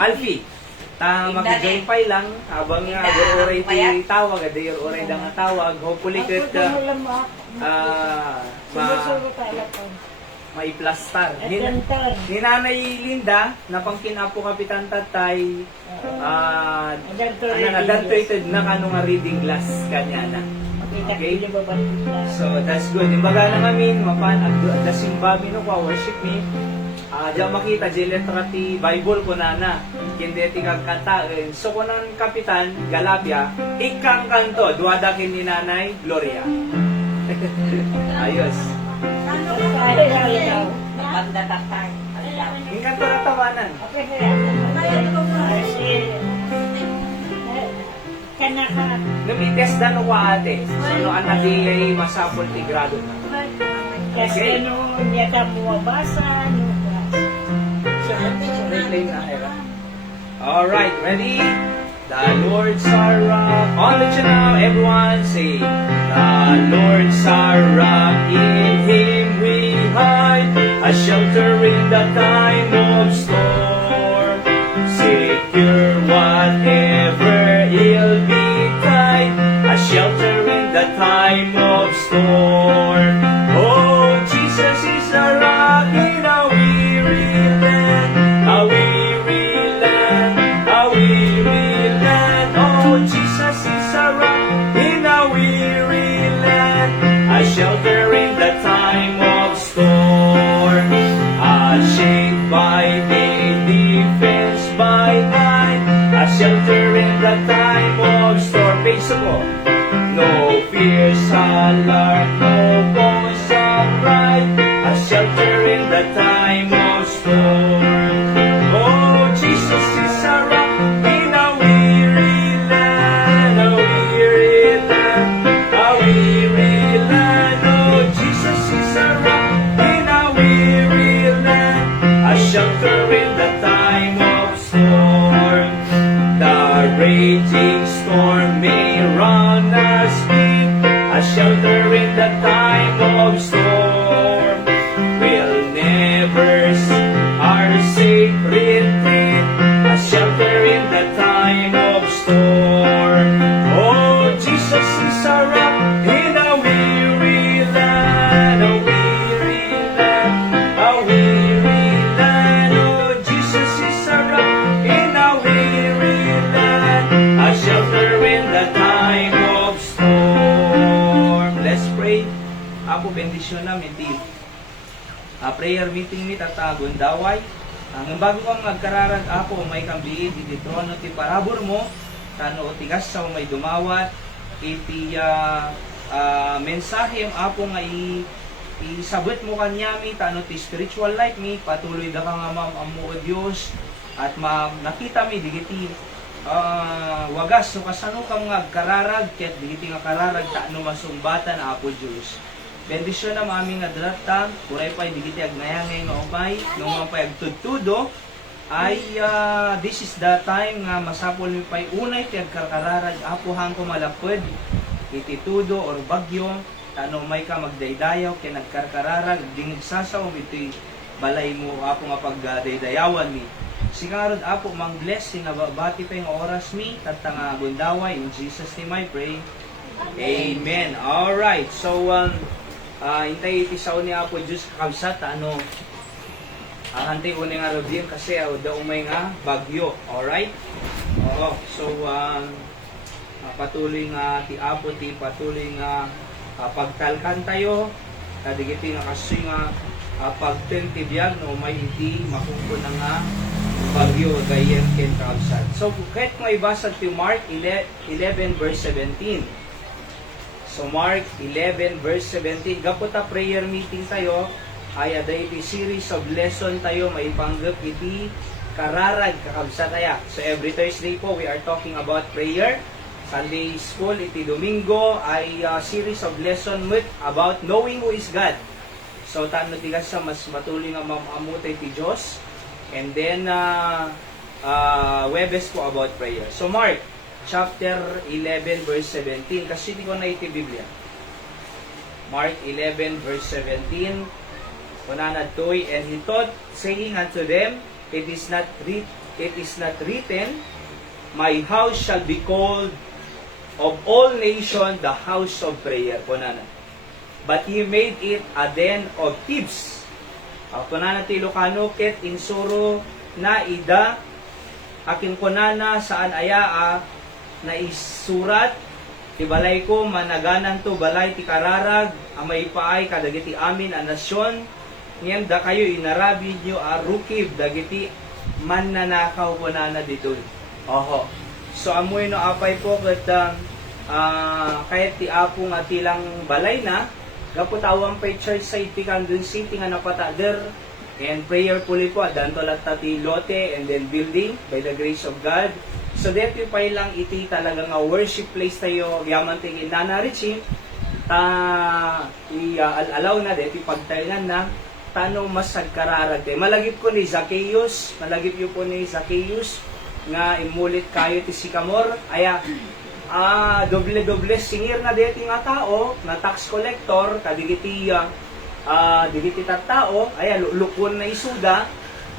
Alfie. Ta mag-join pa lang habang nga oray ti tawag, adayor oray da nga tawag. Hopefully ket maiplastar. Ni Nanay Linda, napangkinapo Kapitan Tatay, adulterated na kano nga reading glass kanya na. Okay? So, that's good. Imbaga na ngamin, mapan, the simbabi no kwa, worship me. Diyan makita, di letra ti Bible ko na. Hindi ti kagkanta. So, kunan Kapitan, Galapia, ikang kanto, duwadakin ni Nanay Gloria. Ayos. Yung kanto na tawanan. Lumites na no wa ate. So, no anak di masapol ti grado na. Kasi no, niya ka muwabasa, no. Alright, ready? The Lord's our rock. On the channel, everyone say, the Lord's our rock, in Him we hide, a shelter in the time of storm. Secure whatever ill betide, a shelter in the time of storm. Oh, Jesus is a rock in a weary land, a weary land, a weary land. Oh, Jesus is a rock in a weary land, a shelter in the time of storm. A shade by day, defense by night, a shelter in the time of storm. Peaceable. No fears alarm, no bones upright, a shelter in the time of storm. Oh, Jesus is a rock in a weary land, a weary land, a weary land. Oh, Jesus is a rock in a weary land, a shelter in the time of storm. The raging storm may run us deep, a shelter in the time of storm. We'll never see our safe retreat, a shelter in the time of storm. Oh, Jesus is a rock in a weary land, a weary land, a weary land. Oh, Jesus is a rock in a weary land, a shelter in the time of storm. Let's pray. Apo bendisyon namin di prayer meeting ni tatagon daway. Ang bago kang magkararag ako may kambiid iti trono ti parabor mo tano tigas sa may dumawat iti mensahe apo nga isabot mo kanyami tano ti spiritual life mi patuloy da ka nga maamu o Dios at nakita mi digiti wagas so kasano ka mga kararag ket digiti nga kararag taano masumbatan apo Dios. Bendisyon na maming adrata, kuray pa digiti agnayangay nga upay, nung mga payagtudtudo, ay this is the time nga masapol mi pay unay ti agkarkararag apuhan ko malapod, iti tudo or bagyo, tano may ka magdaydayaw, kaya nagkarkararag, dingig sasaw, iti balay mo apo nga pagdaydayawan mi. Sikarod apo mang blessing nga babati pa yung oras mi, tatanga gundaway, in Jesus name I pray. Amen. Alright, so hintay iti sao ni Apo Diyos kakabsat hantay uning nga review kasi daw may nga bagyo. Alright? Oo. So patuloy nga ti Apo ti patuloy nga pagtalkan tayo kadigiti nga kasi nga pagtentibiyag no may iti makumpun na nga bagyo gayem ken kakabsat. So kahit mo ibasa ti Mark 11 verse 17. So Mark 11 verse 17, gaputa prayer meeting tayo, ay aday iti series of lesson tayo, maipanggap iti kararag kakabsataya. So every Thursday po, we are talking about prayer. Sunday school, iti Domingo, ay series of lesson with about knowing who is God. So tano tigas sa mas matuloy nga mamamutay ti Diyos. And then, Webes po about prayer. So Mark, chapter 11 verse 17 kasi hindi ko na iti Biblia. Mark 11 verse 17 kunana toy, and he taught saying unto them, it is not it is not written, my house shall be called of all nations the house of prayer. Kunana. But ye made it a den of thieves. Kunana ti Ilocano, ket insuro na ida, aking kunana saan ayaa na isurat, ti balay ko managanan to balay ti kararag, ang may paay kadagiti amin a nasyon, ngem da kayo inarabi nyo a rukib, dagiti mananakaw kunana dito. Oho. So amoy no apay po ket kahit ti apo nga tilang balay na, gaputawang pay church sa Ipicandon City nga napatader, and prayerfully po, danto latta ti lote and then building by the grace of God. So dito pa lang iti talaga nga worship place tayo, yaman ti Nana Richie, alalaw na dito pagtalingan na, tanong masag kararag tayo. Malagip ko ni Zacchaeus, nga imulit kayo ti Sycamore, aya, doble-doble singir na dito nga tao, na tax collector, kadigiti, digiti tattao, aya, lukon na isuda,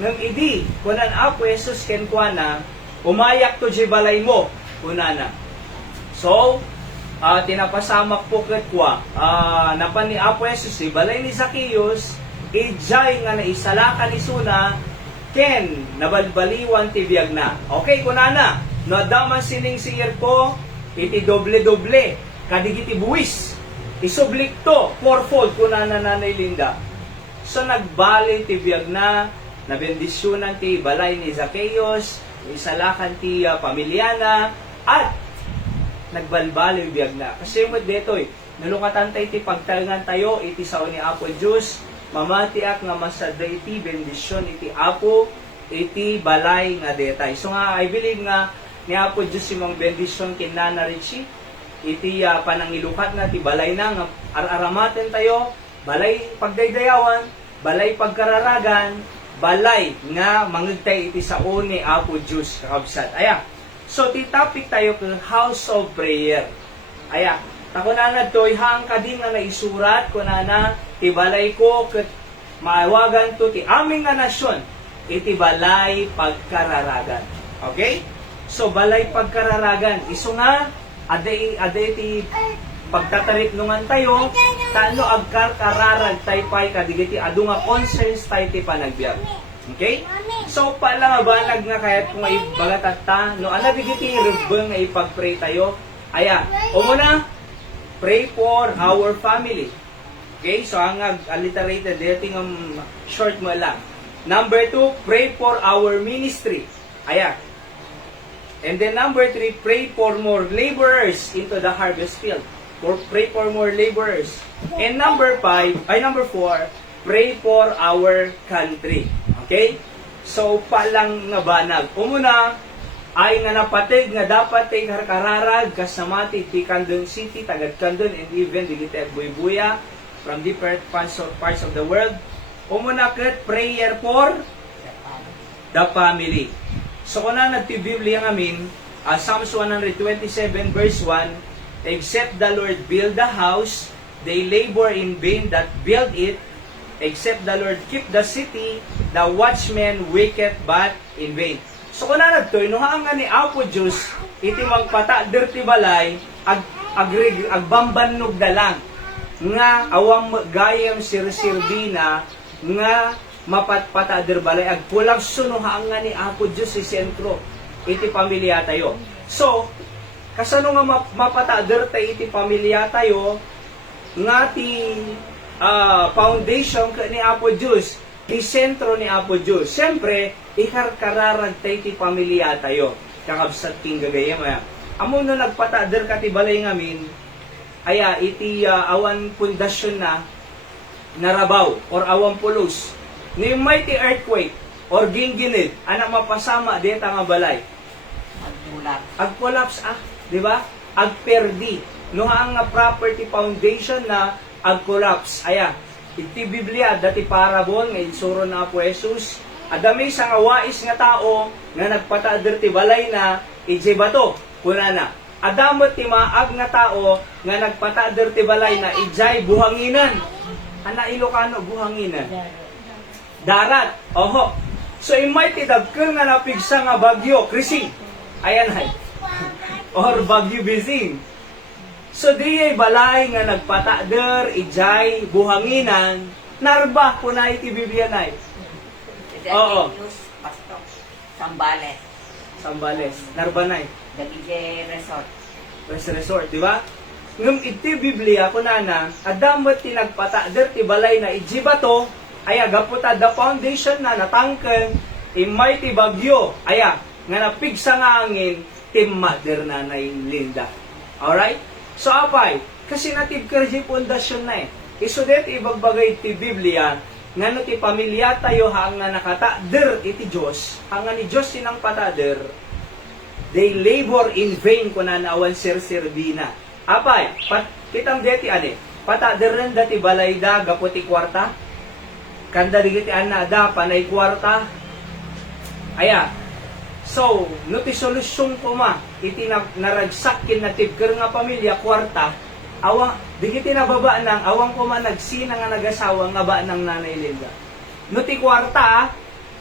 ng idi, kunan apo, Jesus kenkwana, umayak to balay mo, kunana. So, tinapasamak po ketwa, napan ni apo Jesus, balay ni Zacchaeus, ijay nga na isalakan ni Suna, ken nabalbaliwan ti biyag na. Okay, kunana, no adaman sining singir ko, iti doble-doble, kadigiti buwis, isublik to, fourfold, kunana Nanay Linda. So, nagbali ti biyag na, nabendisyonan ti balay ni Zacchaeus, isalakan ti pamilyana, at nagbalbali biyag na. Kasi mo dito nalukatan tayo ti pagtalingan tayo, iti sao ni Apo Diyos, mamatiak nga masada iti bendisyon iti Apo, iti balay nga detay. So nga, I believe nga, ni Apo Diyos imong bendisyon kin Nana Richie, iti panangilukat na ti balay na, nga araramaten tayo, balay pagdaydayawan, balay pagkararagan, balay nga mangigtay iti sao ni Apo Diyos, kakabsat. Aya, so ti topic tayo kung house of prayer. Aya, takunana to'y hang kading nga naisurat, kunana, ti balay ko, ket maawagan to ti aming nga nasyon, iti balay pagkararagan. Okay? So, balay pagkararagan. Iso nga, aday ti pagtatariknungan tayo, tano agkararag tayo pa'y kadigiti, adu nga concerns tayo ti panagbiag. Okay? So, pala nga banag nga kahit kung ay bagatata, no, digiti rubeng nga ipag-pray tayo, aya, umuna, pray for our family. Okay? So, ang alliterated, dito ng short mo lang. Number 2, pray for our ministry. Aya. And then number 3, pray for more laborers into the harvest field. Or pray for more laborers. And number 4, pray for our country. Okay? So, palang nga banag. Umuna, ay nga napatig nga dapat ay kararag kasamati ti Candon City, tagad Candon, and even digiti Buy-Buya from different parts of the world. Umuna ket prayer for the family. So kung na nagti-Biblia ngamin, Psalms 127 verse 1, except the Lord build the house, they labor in vain that build it. Except the Lord keep the city, the watchman waketh but in vain. So kung na nagtoy, no nga ni Apo Diyos, iti magpata dirti balay, agbambanog dalang, nga awang gayam sirsirbina, nga mapatpata dirbalay, agpulag sunuhaan nga ni Apo Diyos si sentro, iti pamilya tayo. So, kasano nga mapata dirtay iti pamilya tayo, nga ti foundation ni Apo Diyos, ti sentro ni Apo Diyos. Siyempre, ikarkararag tayo ti pamilya tayo. Kakabsat ting gagayam. Amo na nagpatader ka ti balay ngamin, aya iti awan pundasyon na narabaw or awan pulos. Ni mighty earthquake or ginginid, anak mapasama deta nga balay. Agkolaps di ba? Agperdi. No ang property foundation na agkolaps. Aya, iti Biblia dati parabol nga insuro na po Jesus. Adami sa awais nga tao nga nagpatader ti balay na ije bato kunana. Adamot ti maag nga tao nga nagpatader ti balay na ijay buhanginan. Ana Ilocano buhanginan. Darat. Oho. So, imay tidagkel nga napigsa nga bagyo, krising. Ayan ay. Or bagyo bising. So, di balay nga nagpatader, ijay, buhanginan, narba po na iti bibiyanay. Oo. News, pastok, Sambales, Sambales, narbanay. Davide Resort. Resort, di ba? Ngum iti Biblia ko na adamot ti nagpatader ti balay na ijiba to, aya gaputa the foundation na natangken, imay ti bagyo, aya nga napigsa nga angin, ti mother na Linda. Alright? So apay, kasi natib kerji pundasyon na eh. Isudet ibagbagay ti Biblia, nga no ti pamilya tayo hang nga nakatader iti Diyos, hang nga ni Diyos sinang patader, they labor in vain kunan awan sir-serbina. Apay, kitang deti ane, pataderen dati balay da gaputi kwarta, kanda digiti anada panay kwarta. Aya, so, no ti solusyon ko ma, iti naragsakin na tibker nga pamilya kwarta, awang, digiti nababa nang, awang ko man nagsina nga nagasawa nga ba ng nanay Linda. No ti kwarta,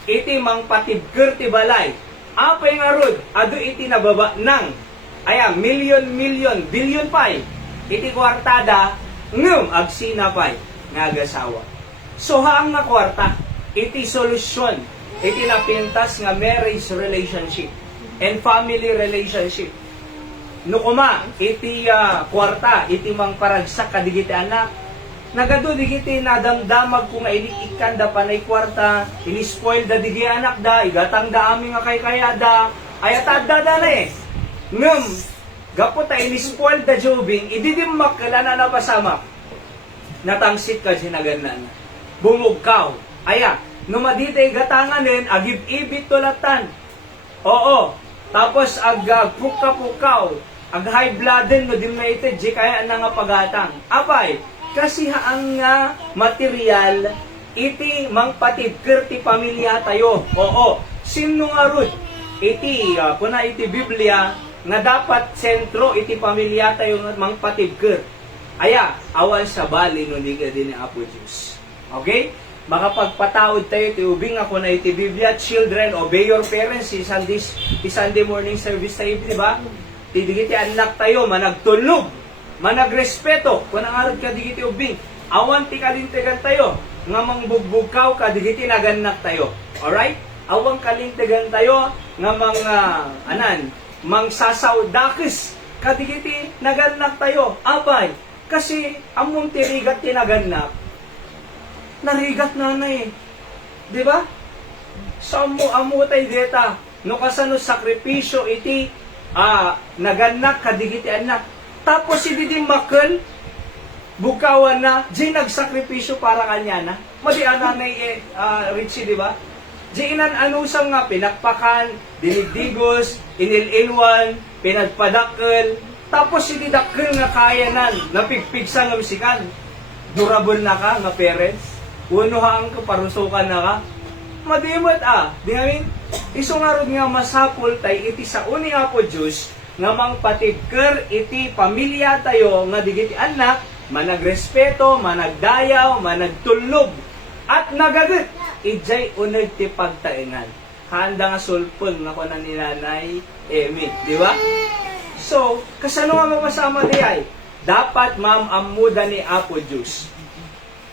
iti mang patibker ti balay, apay nga rod, ado iti nababa nang, aya, million, billion pay. Iti kwartada, ngum, agsina pay, nga agasawa. So, haang nga kwarta, iti solusyon, iti napintas nga marriage relationship and family relationship. No kuma, iti kwarta, iti mang paragsak kadigiti anak, nagado digiti nadamdamag ko nga inikikan da panay kwarta, inispoil da digi anak da, igatang da aming nga kaykayada, ayatad da na eh. Ngum, gapot ay inispoil da jobing, ididimak ka na napasama. Natangsit ka sinaganan. Bumugkaw. Aya, numaditay gatanganin, agib-ibit tulatan. Oo. Tapos agpuka-pukaw. Ag high blooded no dimnated, di kaya na nga pagatang. Apay, kasi haang nga material, iti mang patibker ti pamilya tayo. Oo. Sino nga rod? Iti, kuna iti Biblia, nga dapat sentro iti pamilya tayo mang patibker. Aya, awan sa bali no liga din ni Apo Diyos. Okay? Makapagpataod tayo, ti ubing ako na iti Biblia, children, obey your parents, si Sunday morning service tayo, di ba? Tidigiti anak tayo, managtulog, managrespeto, kung nangarad ka digiti ubing, awan ti kalintigan tayo, nga mangbugbugkaw ka, digiti naganak tayo. Alright? Awang kalintigan tayo, nga mangsasaw dakis, kadigiti naganak tayo. Abay, kasi among tirigat tinaganak, narigat na eh. Di ba? So, amo tay deta, no kasano sakripisyo iti, naganak, kadigiti anak. Tapos hindi makal, bukawan na, di nagsakripisyo para kanya na. Madi ananay Richie, di ba? Di inan anusang nga, pinakpakan, dinigdigos, inil-inwan, pinagpadakkel, tapos hindi dakkel nga kayanan, napigpigsa nga misikan. Durable na ka, nga parents. Unuhaan ka, parusukan na ka. Madimot di namin, iso nga rin nga masapul tay, iti sa uni nga po Diyos, nga mang patibker iti pamilya tayo, nga digiti anak, managrespeto, managdayaw, managtulog, at nagagot, ijay unag ti pagtainan. Handa nga sulpon nga kunan ni Nanay Emi, di ba? So, kasano nga mamasama di ay? Dapat mamamuda ni Apo Diyos.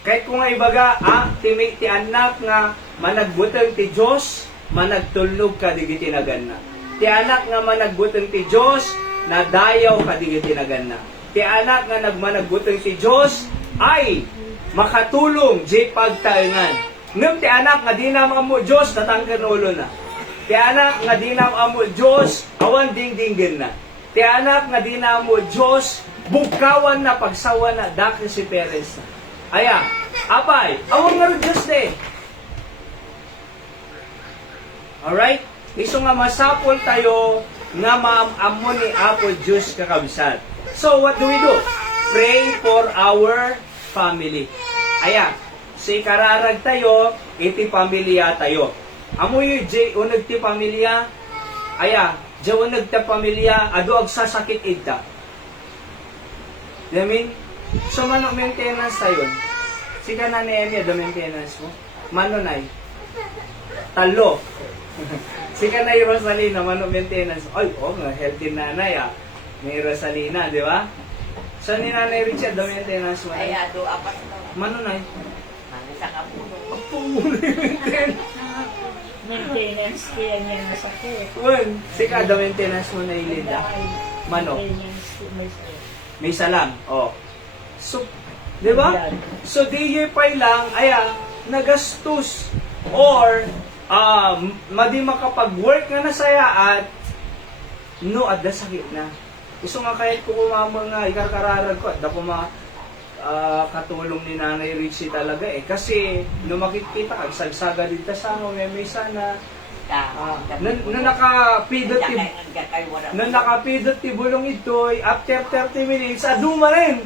Kahit kung nga ibaga, ti anak nga managbutang ti Diyos, managtulog ka digiti naganna. Ti anak nga managbutang ti Diyos, nadayaw ka digiti naganna. Ti anak nga nagmanagbutang ti Diyos, ay makatulong di pagtaingan. Ngam ti anak nga di na mo Diyos, natangkan ulo na. Ti anak nga di na mo Diyos, awan ding-dinggin na. Ti anak nga di na mo Diyos, bukawan na pagsawa na, daki si parents na. Aya, apay, awang nga rin Diyos de. Alright? Iso nga masapol tayo nga maamamo ni Apo Diyos kakabsat. So, what do we do? Pray for our family. Aya, si kararag tayo, iti pamilya tayo. Amo yung unag ti pamilya, aya, unag ti pamilya, ado agsasakit idta. I mean, so mano maintenance tayo. Si ka na ni Emi, do maintenance mo. Mano nay. talo. Si Kanay Rosalina, mano maintenance. Ay, nga, healthy nanay May Rosalina, di ba? So, ni Nanay Richard, daw maintenance mo. Ay, ado, apat na. Mano na Sa kapuno. Maintenance kaya niya nasakit. Si kada maintenance mo na Ilinda. Mano? Maintenance, May salang. So, di ba? So, di year pa lang, nagastos. Or, madi makapag-work nga nasaya at no, at sakit na. Gusto nga kahit ko kumama nga, ikarkararag ko, at dapo katulong ni Nanay Richie talaga Kasi, no makikita kag sagsaga dito sa may sana, na nakapidot na nakapidot ti bulong ito'y after 30 minutes, aduma rin.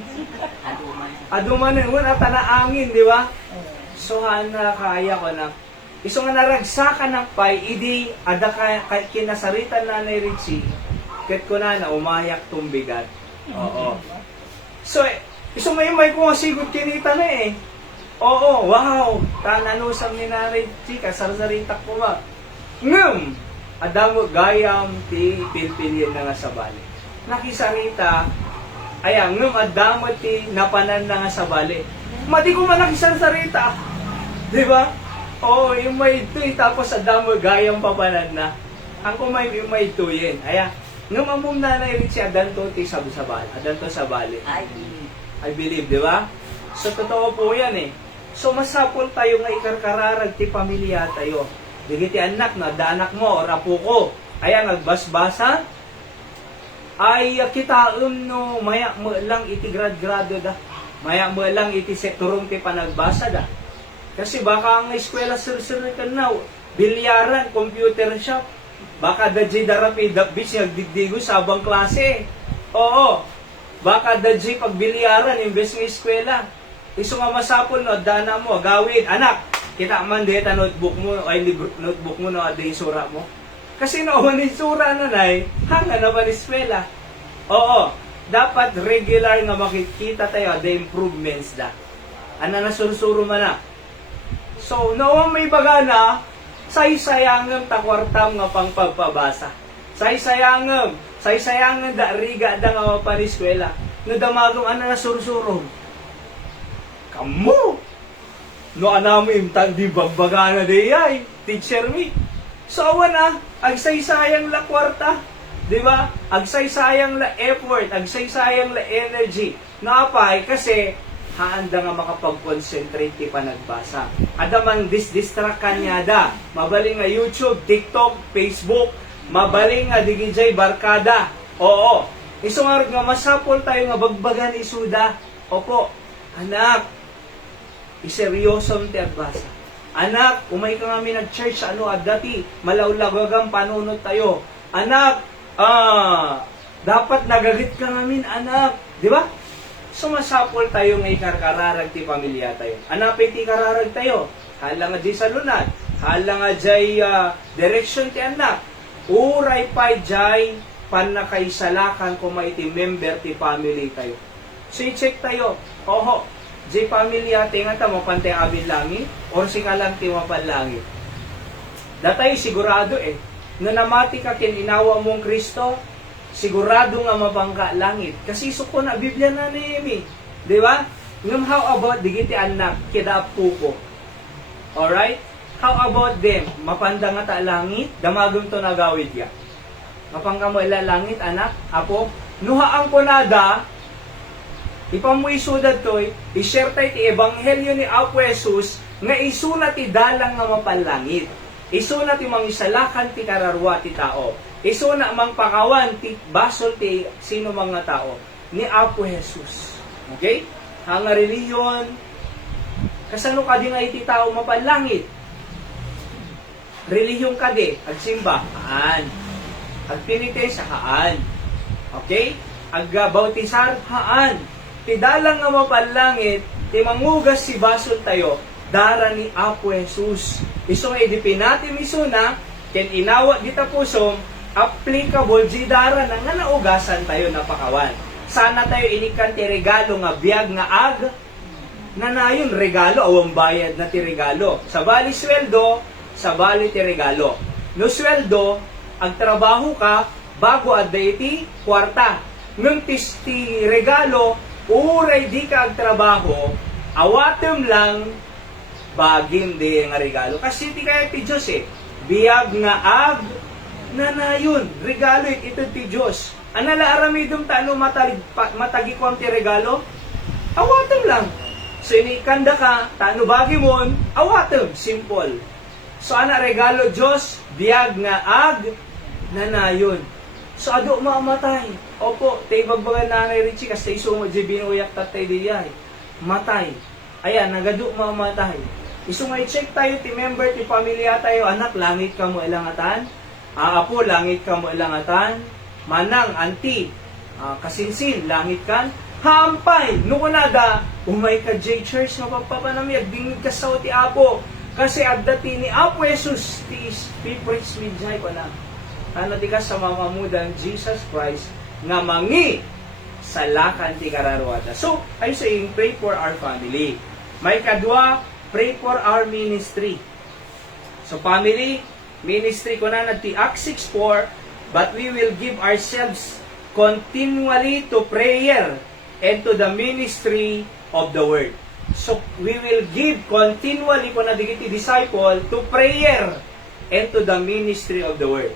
Aduma rin. Wala tanaangin, di ba? So, hana kaya ko na. Iso nga naragsakan ng pay, idi, ada kinasaritan na Nanay Richie, kat ko na umayak tumbigat. Oo. So, iso may ko sigot kinita na Oo, wow. Tananusam ni Nanay Richie, kasarsaritak ko ba? Ngum! Adamo gayam ti pilpilyan na nga sa bali. Nakisarita, ngum adamo ti napanan na nga sa bali. Madi ko man nakisarsarita. Di ba? Oo, yung may ito'y tapos adamo gayam papanan na. Ang kumay yung may ito'yin. Ngum among Nanay Richie, adanto ti sa bali. Adanto sa bali. I believe, di ba? So, totoo po yan So, masapol tayo nga ikarkararag ti pamilya tayo. Digiti anak na, anak mo, or apo ko, nagbasbasa, ay kitaon no, maya mo lang iti grad-grado da. Maya mo lang iti turong ti panagbasa da. Kasi baka ang eskwela sir-sir ka na, bilyaran, computer shop, baka dadji darapi, dabis nagdigdigo sa abang klase. Oo, baka dadji pagbilyaran, imbes ng eskwela. Iso nga masapol no, dana mo, gawin, anak, kita man deta notebook mo, notebook mo no, ada yung sura mo. Kasi noon yung sura na hanga na ba ni eskwela? Oo, dapat regular nga makikita tayo, the improvements da. Ana na sursuro man na. So, noong may baga na, say-sayangam takwartam nga pang pagpabasa. Say-sayangam da riga da nga mapaniskwela. No damagong ana na sursuro. Kamu! No anami di bagbaga na deyay, teacher me. So awan agsaysayang la kwarta, di ba? Agsaysayang la effort, agsaysayang la energy. Napay kasi haanda nga makapag-concentrate ti panagbasa. Adamang distract kanya da. Mabaling nga YouTube, TikTok, Facebook, mabaling nga digijay barkada. Oo. Iso nga masapol tayo nga bagbagan isuda. Opo, anak, iseryosong ti agbasa. Anak, umay ka kami nag-church dati, malawlagagang panunod tayo. Anak, dapat nagagit ka namin, anak. Di ba? Sumasapol tayo ngay karkararag ti pamilya tayo. Anapay ti kararag tayo. Hala nga di sa lunad. Hala nga jay direction ti anak. Uray pa jay panakaisalakan kung may ti member ti family tayo. So i-check tayo. Oho, jay pamilya ti nga ta mapantay abin langit or si kalang ti mapan langit. Datay sigurado na namati ka kininawa mong Kristo, sigurado nga mabangga langit. Kasi suko na Biblia na nimi. Di ba? Ngam how about digiti anak kidapo ko? Alright? How about them? Mapanda nga ta langit, damagom to nagawid ya. Mapangka mo ila langit, anak, apo. Nuhaang ko nada, ipamuy sudad to'y, i-share tayo ti ebanghelyo ni Apo Jesus, nga isuna ti dalang nga mapalangit. Isuna ti mangisalakan ti kararwa ti tao. Isuna mang pakawan ti basol ti sino mga tao ni Apo Jesus. Okay? Hanga reliyon, kasano ka di nga iti tao mapalangit? Reliyon ka di, agsimba, haan. Agpinitensya, haan. Okay? Agbautisar, haan. Ti dalang nga mapalangit, ti mangugas si basol tayo, dara ni Apo Jesus. Iso nga idipinati misuna, ken inawa dita pusom, applicable di dara na nga naugasan tayo na pakawan. Sana tayo inikan ti regalo nga biag nga na nayon regalo awang bayad na ti regalo. Sa bali sweldo, sa bali ti regalo. No sweldo, ang trabaho ka, bago adda iti kwarta. Nung ti regalo, uray di ka ang trabaho, awatem lang, bagim di nga regalo. Kasi ti kaya ti Diyos biyag nga ag, nanayon, regalo ito ti Diyos. Anala aramidum tano matagi ko ang ti regalo, awatem lang. So inikanda ka, tano bagi mon, awatem, simple. So ana regalo Diyos, biyag nga ag, nanayon. So ado mamatay. Opo, tay bagbagan nanay Richie, kasi iso mo di binuyak tatay diyay. Matay. Ayan, nagado mamatay. Iso nga i-check tayo, ti member, ti pamilya tayo, anak, langit ka mo ilangatan. Apo, langit ka mo ilangatan. Manang, anti, kasinsin, langit kan. Hampay, nukunada, umay ka J Church, mapagpapanamiyag, dingid ka sa ti Apo. Kasi agdati ni Apo Jesus, ti preach midjay ko na. Ano di ka sa mamamudan, Jesus Christ, nga mangi sa lakan ti kararwada. So, I'm saying, pray for our family. May kadwa, pray for our ministry. So, family, ministry ko na ti Acts 6:4, but we will give ourselves continually to prayer and to the ministry of the word. So, we will give continually ko na digiti disciple to prayer and to the ministry of the word.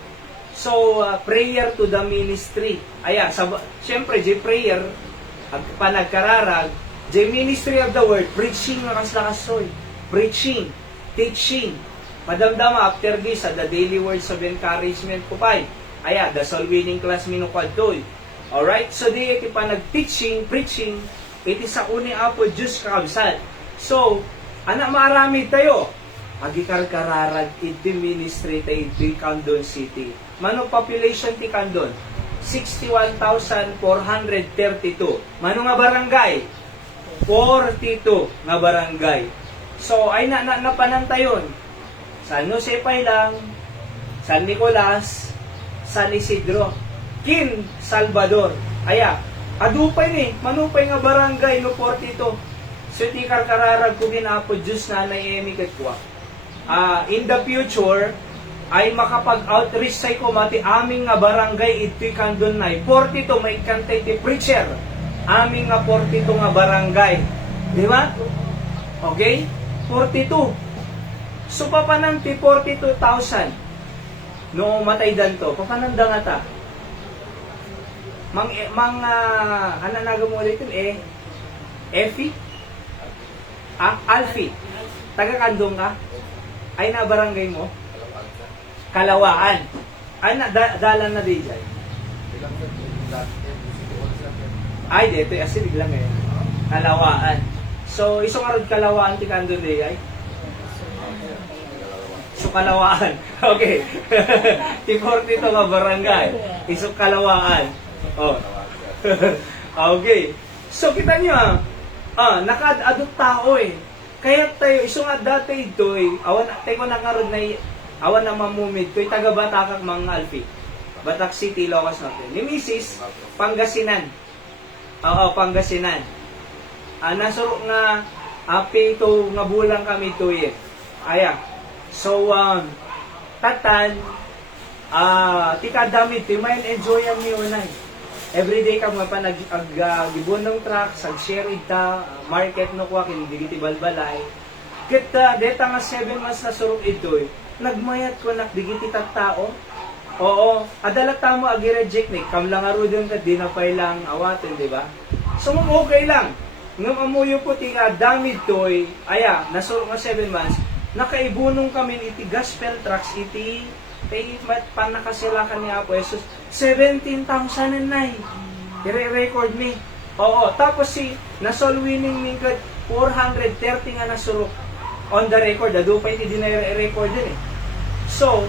So, prayer to the ministry. Ayan, siyempre, di prayer, panagkararag, di ministry of the word, preaching na kaslakasoy. Preaching, teaching. Madamdama, after this, the daily words of encouragement ko pa. Ayan, the soul winning class minukwadtoy. Alright, so di iti pa nag-teaching, preaching, iti sa uni apo Diyos kakabsat. So, anak marami tayo. Agikarkararag iti ministry tayo iti Candon City. Manong population ti Candon? 61,432. Manong nga barangay? 42 nga barangay. So, ay napanantayon. San Jose Pailang, San Nicolas, San Isidro, Kin Salvador. Aya, adupay ni, manupay nga barangay no 42. So, ti karkararag ko ginapo Diyos na Emi katwa. In the future, ay makapag-outreach say ko mati aming nga barangay iti Candon na 42 may kantay ti preacher aming nga 42 nga barangay, di ba? Okay, 42. So papanan ti 42,000 no matay danto papananda nga ta ano nagamo ulit Effie Alfie taga Candon ka ay na barangay mo Kalawaan. Ay, dalan na di dyan. Ay, dito. Asi, biglang Kalawaan. So, isong arod Kalawaan ti Candon di ay? So, Kalawaan. Okay. Ti 42 nga barangay. Isong Kalawaan. Oh. Okay. So, kita nyo naka-adopt tao Kaya tayo, isong at dati ito awan tayo ko nakarod na awan na mamumid ko'y taga-Batakak mga Alfi. Batak City, Locos natin. Ni Mrs. Pangasinan. Oo, Pangasinan. Nasuro nga, api ito nga bulang kami ito Aya. So, tatan, tikadamit, main enjoy ang niunay. Everyday ka mga pa nag-gibunong truck, sag-share ita, market no kwa, kinigiti balbalay. Kita, deta nga 7 months na surok ito nagmayat ko digiti tao. Oo, adalat tamo agi-reject ni kamlang arudon ka di na pay lang awaten, di ba? So okay lang. Ngam amuyo po ti damit toy, aya, nasuro nga 7 months, nakaibunong kami iti gospel tracks iti panakasilakan ni Apo Jesus 17,000 nay. I-record me. Oo, tapos si nasol winning ni 430 nga nasuro on the record, adupay ti dinay-record din So,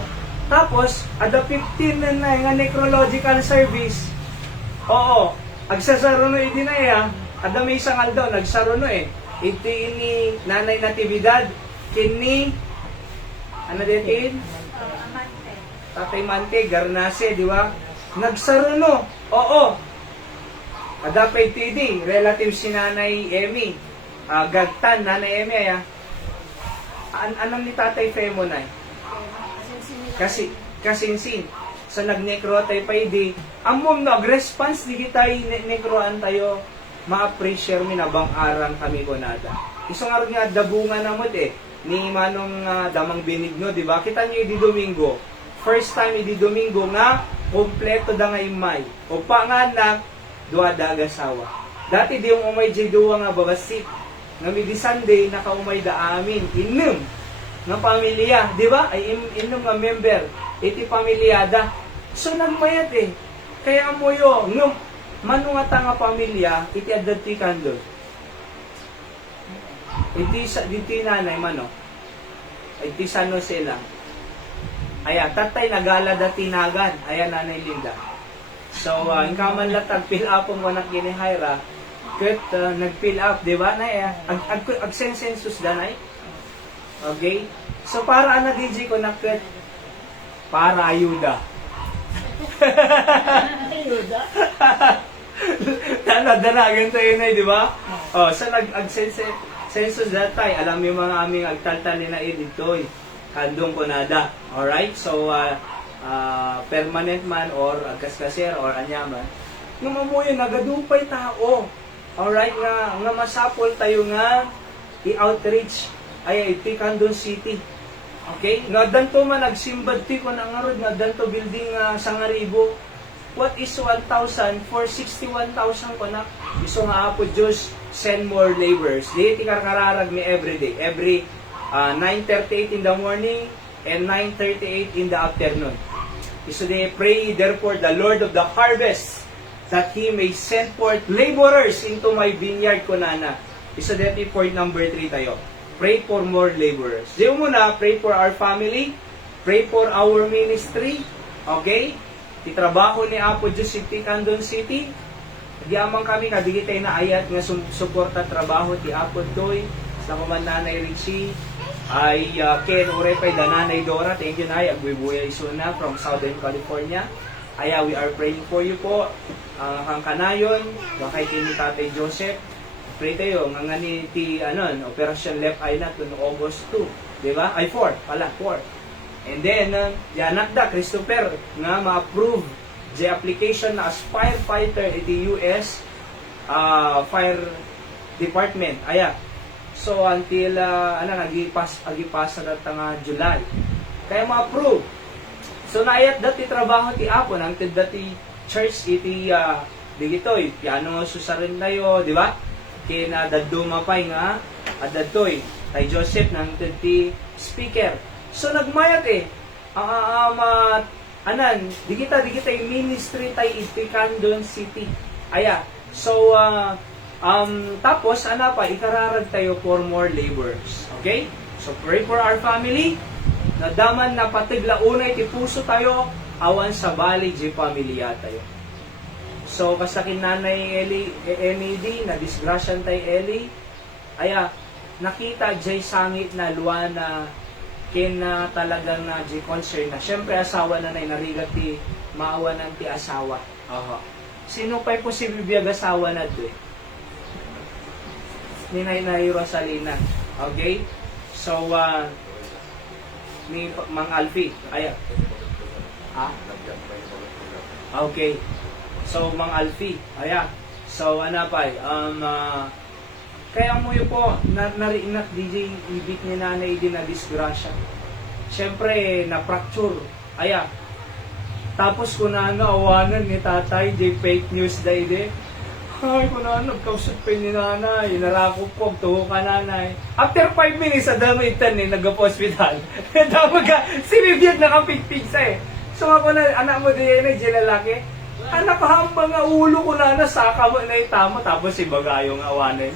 tapos, ada 15 na nga necrological service. Oo, agsasaro no iti na ada may isang aldaw, nagsaro no iti ni Nanay Natividad, kini, ano din? Tatay Mante, Garnase, di ba? Nagsaro no, oo. Ada pa iti relative si Nanay Emi, Gagtan, Nanay Emi anong ni Tatay Femo na kasinsin. So nagnekro tayo pa di. Amom nag-response di kita nekroan tayo. Ma-appreciate mi na bang arang kami ko nada. Isang araw nga dabungan na mo ni Manong Damang Benigno, di ba? Kita niyo di Domingo. First time di Domingo nga kompleto da nga imay. O pa nga na duwa da agasawa. Dati di yung umay jay duwa nga babasit. Nga midi Sunday nakaumay da amin inom nga pamilya, di ba? Ay inom nga member. Iti pamilyada. So nagmayat Kaya mo yo ngam manungata nga pamilya iti adati kando. Iti nanay mano. Iti sano sila. Aya, tatay nagala da tinagan. Aya, nanay Linda. So, ang kaman latag fill up mo na kinihayra, ket nag-fill up, di ba? Na ag-sensus danay. Okay? So, para ana DJ ko na ket para ayuda. Ayuda. Danagan tayo na, di ba? Oh, so nag-sensus datay, alam yung mga aming agtaltali na dito, handong ko nada. Alright? So, permanent man or agkaskaser or anyaman, nga mamuyo, nagadupay tao. Alright? Nga masapol tayo nga i-outreach ay iti Candon City. Okay? Nga danto man nagsimbad ti ko na ngarod nga danto building Sangaribo. What is 1,000 for 61,000 ko na? Iso nga apo Diyos, send more laborers. Di ti karkararag mi everyday. Every 9:38 in the morning and 9:38 in the afternoon. So they pray therefore the Lord of the harvest that He may send forth laborers into my vineyard kunana. So that point number 3 tayo. Pray for more laborers. Di muna, pray for our family, pray for our ministry, okay? Titrabaho ni Apo Diyos City, Candon City. Di amang kami, kadigitay na ayat nga suporta trabaho ti Apo Doy, sa kumandanay Richie, ay Ken Urepay, Dananay Dora, thank you na, Agwibuya Isuna from Southern California. Aya, we are praying for you po. Kang kanayon, bakay kini Tatay Joseph, pray tayo, nga ni ti, Operation Left Eye na, no August 2, di ba? Ay, 4, pala, 4. And then, yanak da, Christopher, nga ma-approve the application na as firefighter at the US Fire Department. Aya, so until, agipasa na nga July. Kaya ma-approve. So, naayat dati trabaho ti Apo, nang dati church iti, digitoy, piano susarin tayo, di ba? Kina daduma pa nga, at datoy, tay Joseph, nang ti speaker. So nagmayat di kita yung ministry tay iti Candon City. Aya. So tapos ikararag tayo for more laborers. Okay? So pray for our family. Nadaman na patigla unay ti puso tayo awan sa bali di pamilya tayo. So kasakin nanay MED na disgrasyan tay Eli. Aya, nakita jay sangit na luwan na talagang na concern na. Siyempre, asawa na narigat ti maawa ng ti asawa. Sino pa'y posible biyag asawa na ito ni Nay Rosalina. Okay? So, ni Mang Alfie. Aya. Okay. So, Mang Alfie. Aya. So, kaya mo yun po, nariinat DJ ibig ni nanay din na disgrasya. Siyempre, na-fracture. Aya. Tapos kung awanan ni tatay, di fake news day di. Ay, kung nagkausap pa ni nanay, narakop ko, tuho ka nanay. After 5 minutes, adamitan nag-hospital. Dapat ka, sinibiyag nakapigpig sa So ako na, anak mo di na, di lalaki. Anak hambang nga ulo ko saka mo na itama, tapos si bagayong awanan.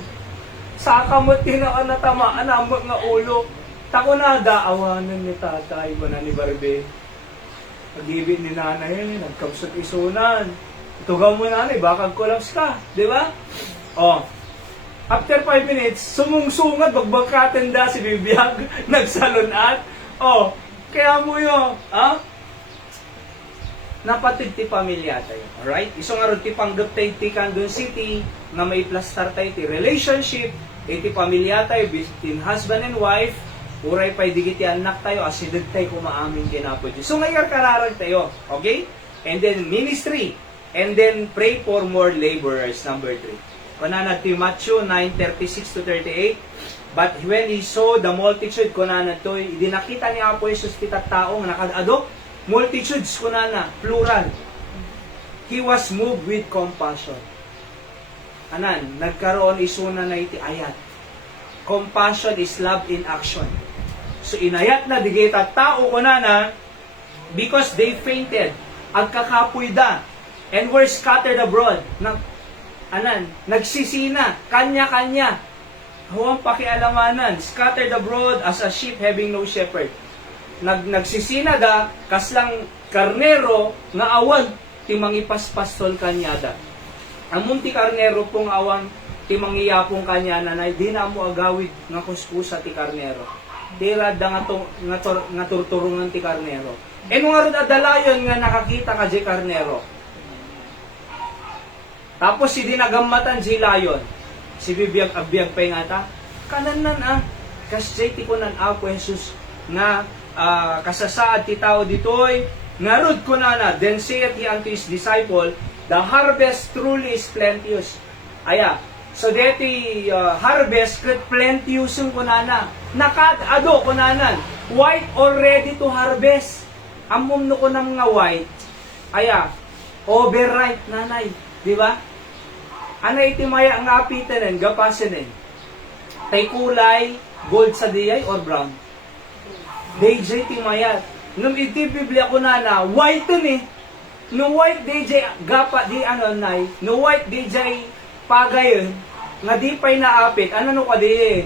Saka mo tinaan na tamaan na nga ulo. Tako na daawanan ni tatay ko na ni Barbie. Pag-ibig ni nanay, nagkapsot isunan. Tugaw mo nanay, baka collapse ka. Di ba? After 5 minutes, sumungsungad, bagbagkatin da si Bibiyag, nagsalunat. Kaya mo yun, napatid ti pamilya tayo. Alright? Isang araw ti panggap tayo ti Candon City na may plastar tayo ti relationship, iti pamilya tayo between husband and wife, Uray pa'y digiti anak tayo, asidad tayo kumaamin kinapo Diyos. So ngayon kararag tayo, okay? And then ministry. And then pray for more laborers, number 3. Kunana ti Matthew 9:36 to 38. But when he saw the multitude, kunana to, idinakita ni Apo Jesus kita taong nakadadok, multitudes kunana, plural. He was moved with compassion. Anan, nagkaroon isuna na iti ayat. Compassion is love in action. So inayat na digita tao kunana because they fainted, agkakapoy da, and were scattered abroad. Nagsisina, kanya-kanya. Huwag pakialamanan, scattered abroad as a sheep having no shepherd. Nagsisina da, kaslang karnero nga awan, timangipaspastol kanyada. Among ti karnero pong awan, timangiyapong kanyana na di na mo agawid nga kuskusa ti karnero. Tira da nga turturungan ti karnero. E nung arod adalayon nga nakakita ka di karnero. Tapos si dinagammatan si layon. Si bibiyag-abiyag pa nga ta. Kananan kasi ti kunan Apo Jesus nga kasasaad ti tao ditoy. Ngarod kunana, then saith he unto his disciple, the harvest truly is plenteous. Aya, so deti harvest ket plenteous kunana. Nakad-ado kunanan. White or ready to harvest. Amom no ko ng mga white. Aya, overripe nanay. Di ba? Ano iti maya nga apitanen, gapasanen. Tay kulay, gold sa diyay or brown? DJ ti mayat. Nung iti Biblia ko na white eh. No white DJ, gapa di ano nay. No white DJ pagayon. Nga di pa'y naapit. Ano no ka din?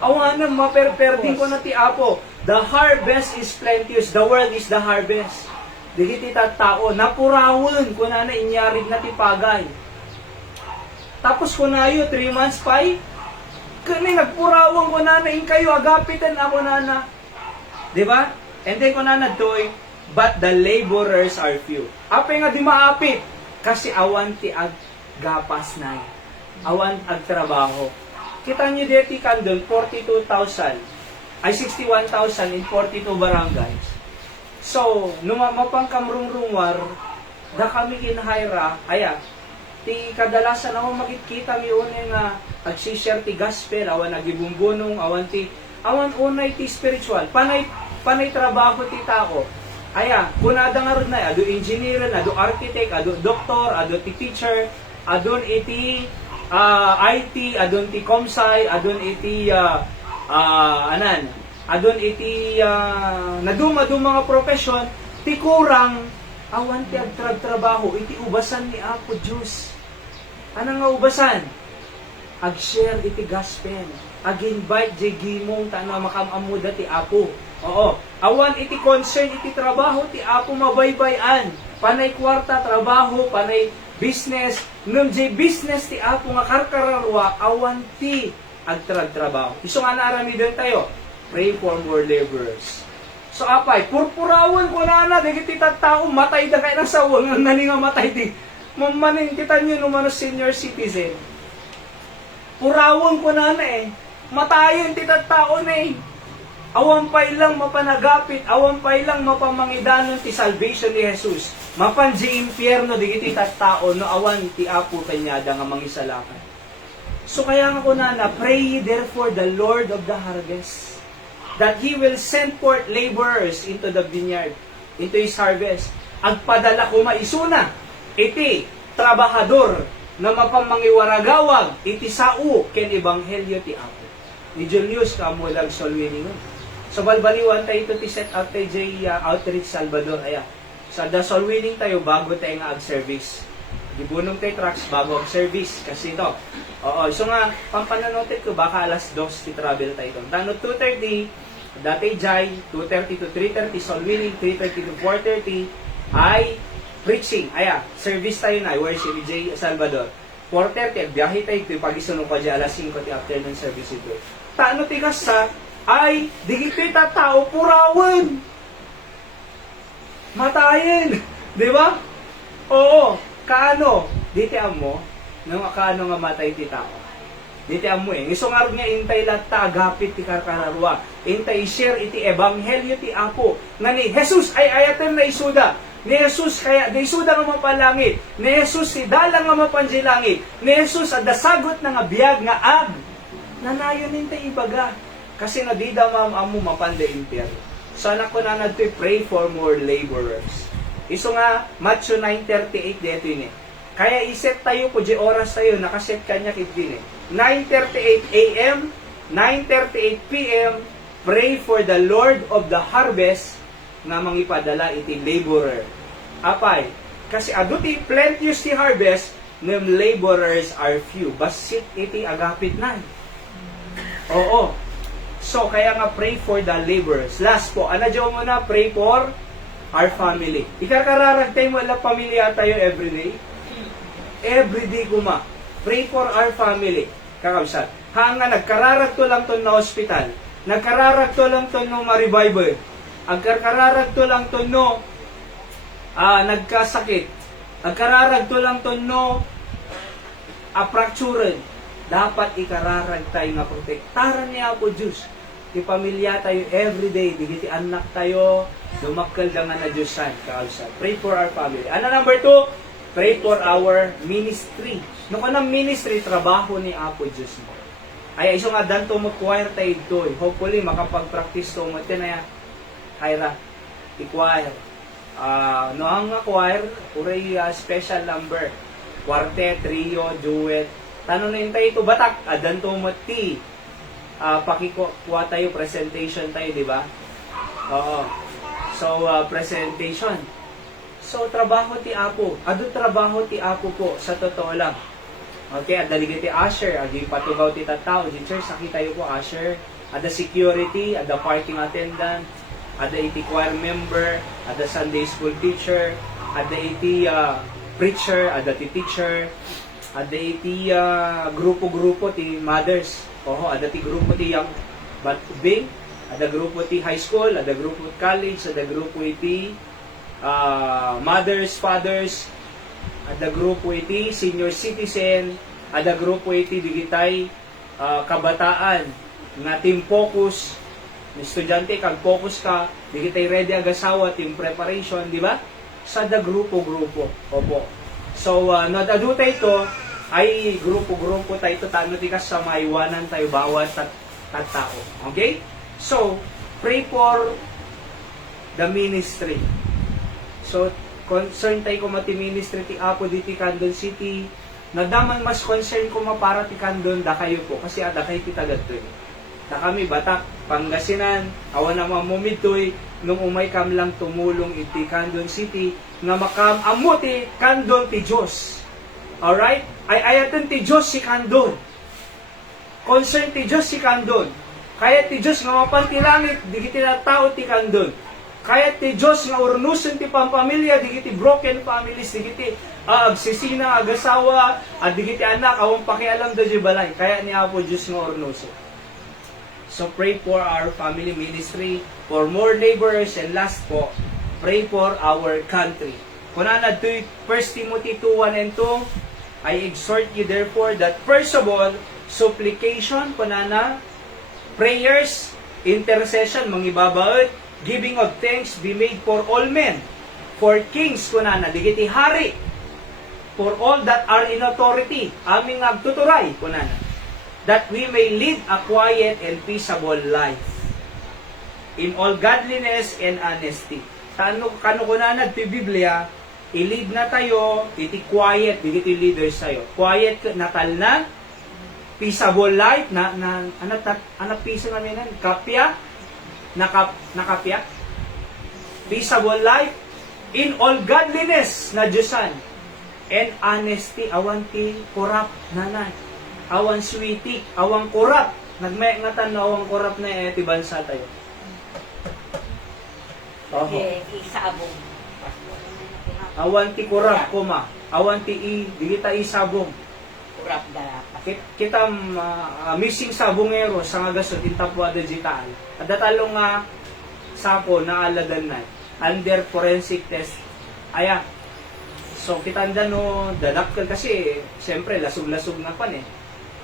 Awanan, maperperting ko na ti Apo. The harvest is plenteous. The world is the harvest. Digiti tao, napurawon kung na inyarig na tipagay. Tapos kung na 3 months pa'y, kani nagpurawon ko na in kayo, agapitan ako na. Diba? And then kung na doy, but the laborers are few. Apay nga di maapit, kasi awan ti aggapas na. Awan ag trabaho. Kita nyo deti kandun, 42,000, ay 61,000 in 42 barangays. So, nung mapang kamrungrungwar, da kami kinahayra, ti kadalasan ako makikita mi unay nga agsishare ti gospel, awan nagibumbunong, awan unay ti spiritual, panay trabaho ti tao. Kunada nga rin na, ado engineer, ado architect, ado doktor, ado ti teacher, adon iti IT, adon ti comsci, adon iti adon iti naduma-dum mga profesyon, ti kurang awan ti agtrag-trabaho, iti ubasan ni Apo Diyos. Ano nga ubasan? Ag-share iti gospel. Ag-invite di gimong na makamamuda ti Apo. Oo. Awan iti concern iti trabaho ti Apo mabaybayan. Panay kwarta trabaho, panay business. Nung di business ti Apo nga karkararwa, awan ti agtrag-trabaho. Iso nga naramidin tayo. Pray for more laborers. So apay, purpurawan ko na digiti tao, matay da kayo ng sawang, nani nga matay di. Mamanin, kita nyo naman senior citizen. Purawan ko na matayon ti tao na Awan pay lang mapanagapit, awan pay lang mapamangidanon ti salvation ni Jesus. Mapanji impyerno digiti tao, no awan ti Apo kanyada nga mangisalakan. So kaya nga ko na pray therefore the Lord of the harvest, that He will send forth laborers into the vineyard, into His harvest. Agpadala ko maisuna, iti trabahador na mapamangiwaragawag, iti sao ken ebanghelyo ti Apo. Ni Julius kamo lag solwining. So balbaliwan tayo ito ti set out tayo Outreach Salvador. Sa the solwining tayo bago tayo nga ag-service. Gibunong tayo trucks bago ag-service. Kasi ito. Oo, so nga, pampananotit ko, baka alas 2 ti travel tayo ito. Tano 2:30, dati Jai, 2:30 to 3:30, Solwining, 3:30 to 4:30, ay preaching. Service tayo na, worship ni J. Salvador. 4:30, biyahe tayo ito, pag-isunong ko dyan, alas 5 ti afternoon service ito. Tano ti kasa, ay, digiti tao, purawan. Matayin. Di ba? Oo, kaano, diti amo, nung kaano nga matay ti tao. Diti amo iso nga nga intay latta agapit ti karkararwa. Intay share iti ebanghelyo ti Apo. Nga ni Jesus ay ayaten na isuda. Ni Jesus kaya di isuda nga mapalangit. Ni Jesus si dalang nga mapanjilangit. Ni Jesus adda sagot na nga biyag nga ag. Nanayon intay ibaga. Kasi no di da amo mapanda impyerno. Sana ko na nadto pray for more laborers. Iso nga Matthew 9:38 dito ini. Kaya iset tayo ko di oras tayo nakaset kanya kit din 9:38 a.m., 9:38 p.m., pray for the Lord of the harvest nga mangipadala iti laborer. Apay, kasi aduti plenteous ti harvest, ngem laborers are few. Basit iti agapit na. Oo. So, kaya nga pray for the laborers. Last po, anadyo mo na, pray for our family. Ikakararagtay mo lang pamilya tayo everyday. Everyday kuma. Pray for our family. Kakabsat. Hanga nagkararagto lang to na hospital. Nagkararagto lang to no ma-revival. Agkararagto lang to no nagkasakit. Agkararagto lang to no fractured. Dapat ikararagtay nga protektaran niya po Diyos. Ti pamilya tayo everyday. Digiti anak tayo. Dumakkel da nga na Diyosan. Kakabsat. Pray for our family. Ano number 2? Pray for our ministry. No kanang ministry, trabaho ni Apo Diyos mo. Ay, iso nga danto mo choir tayo ito. Hopefully, makapag-practice to mo. Tinaya, Hyra, i-choir. No ang choir, uray special number. Quartet, trio, duet. Tanong na yun tayo ito, batak. Danto mo ti. Pakikuha tayo, presentation tayo, di ba? Oo. So, presentation. So, trabaho ti Apo. Ado trabaho ti Apo po, sa totoo lang. Okay, at daligay ti usher, adi patugaw ti tataw, di church, nakita yo po usher, ada security, ada parking attendant, ada iti choir member, ada Sunday school teacher, ada iti preacher, ada ti teacher, ada iti grupo-grupo ti mothers, ada ti grupo ti young batubing, ada grupo ti high school, ada grupo ti college, ada grupo iti mothers, fathers, ada grupo iti senior citizen, ada grupo iti digitay kabataan nga team focus, estudyante kag focus ka, digitay ready agasawa team preparation, di ba? Sa da grupo-grupo. Opo. So nadado tayo ay grupo-grupo tayo tano ti kas sa maiwanan tayo bawat tao. Okay? So pray for the ministry. So concern tayo ko mati ministry ti Apo diti Candon City. Nadaman mas concern ko para ti Candon da kayo po kasi ada kayo ti tagadtoy. Da kami Batak, Pangasinan, awan na mamumitoy nung umay kam lang tumulong iti Candon City nga makam amo ti Candon ti Dios. Alright? Ay ayatan ti Dios si Candon. Concern ti Dios si Candon. Kaya ti Dios nga mapan ti langit digiti na tao ti Candon. Kaya ti Diyos nga urnusun ti pampamilya, digiti broken families, digiti agsisina, agasawa, at digiti anak, awang pakialam da balay. Kaya ni Apo Diyos nga urnusun. So pray for our family ministry, for more laborers, and last po, pray for our country. Kunana to 1 Timothy 2:1 and 2, I exhort you therefore that first of all, supplication, kunana, prayers, intercession, mangibabaot, giving of thanks be made for all men, for kings kunana, digiti hari, for all that are in authority, aming agtuturay kunana, that we may lead a quiet and peaceable life, in all godliness and honesty. Kano kunana ti Biblia, i-lead na tayo, iti quiet, digiti leaders tayo. Quiet, natal na, peaceable life, anak piso namin yan, kapya, nakapya, peaceable life, in all godliness na Diyosan, and honesty, awan ti korap nanay, awan sweetie, awan korap, nagmayangatan na awan korap na ti bansa tayo. Isabong. Awan ti korap, kuma, awan ti digita isabong. Kurap da. Kita missing sabongero sa nga gasot intapwa digital. At datalong nga sapo na aladan na under forensic test. Aya. So kitanda no dadakkel kasi siyempre lasug-lasug na pan eh.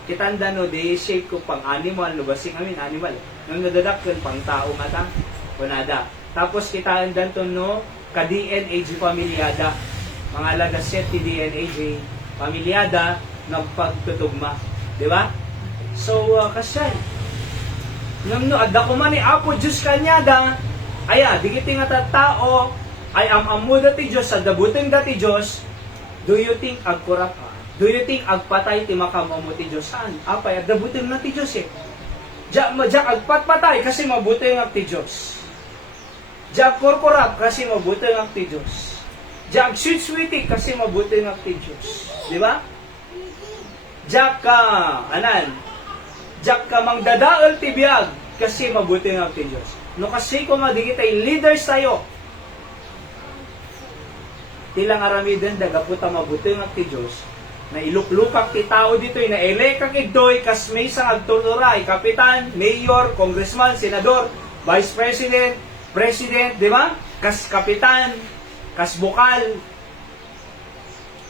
Kitanda no, di shape ko pang animal, no basing amin, animal. Nung nadadakkel, pang tao nga ta, kunada. Tapos kita andan to no, ka-DNA di pamilyada. Mga lagaset ti DNA di pamilyada, nagpagtutugma. Di ba? So, kasyan. Nung no, adda ko man ni Apo Diyos kanyada, aya, digiti nga tao, ay amamu dati Diyos, sa dabuting dati Diyos, do you think agkurap ka? Do you think agpatay ti makamamu ti Diyos? Saan? Apay, dabuting na ti Diyos eh. Diyak agpatpatay kasi mabuti nga ti Diyos. Diyak korkorap kasi mabuti nga ti Diyos. Diyak sweet-sweety kasi mabuti nga ti Diyos. Di ba? Diyak ka, Diyak ka mangdadaol ti biyag kasi mabuti nga ti Diyos. No kasi kung madigitay leaders tayo, tilang aramiden dagaputa mabuti nga ti Diyos, na iluklukak ti tao dito'y na elekak igdoy kas may sa agtuturay, kapitan, mayor, congressman, senador, vice president, president, di ba? Kas kapitan, kas bukal,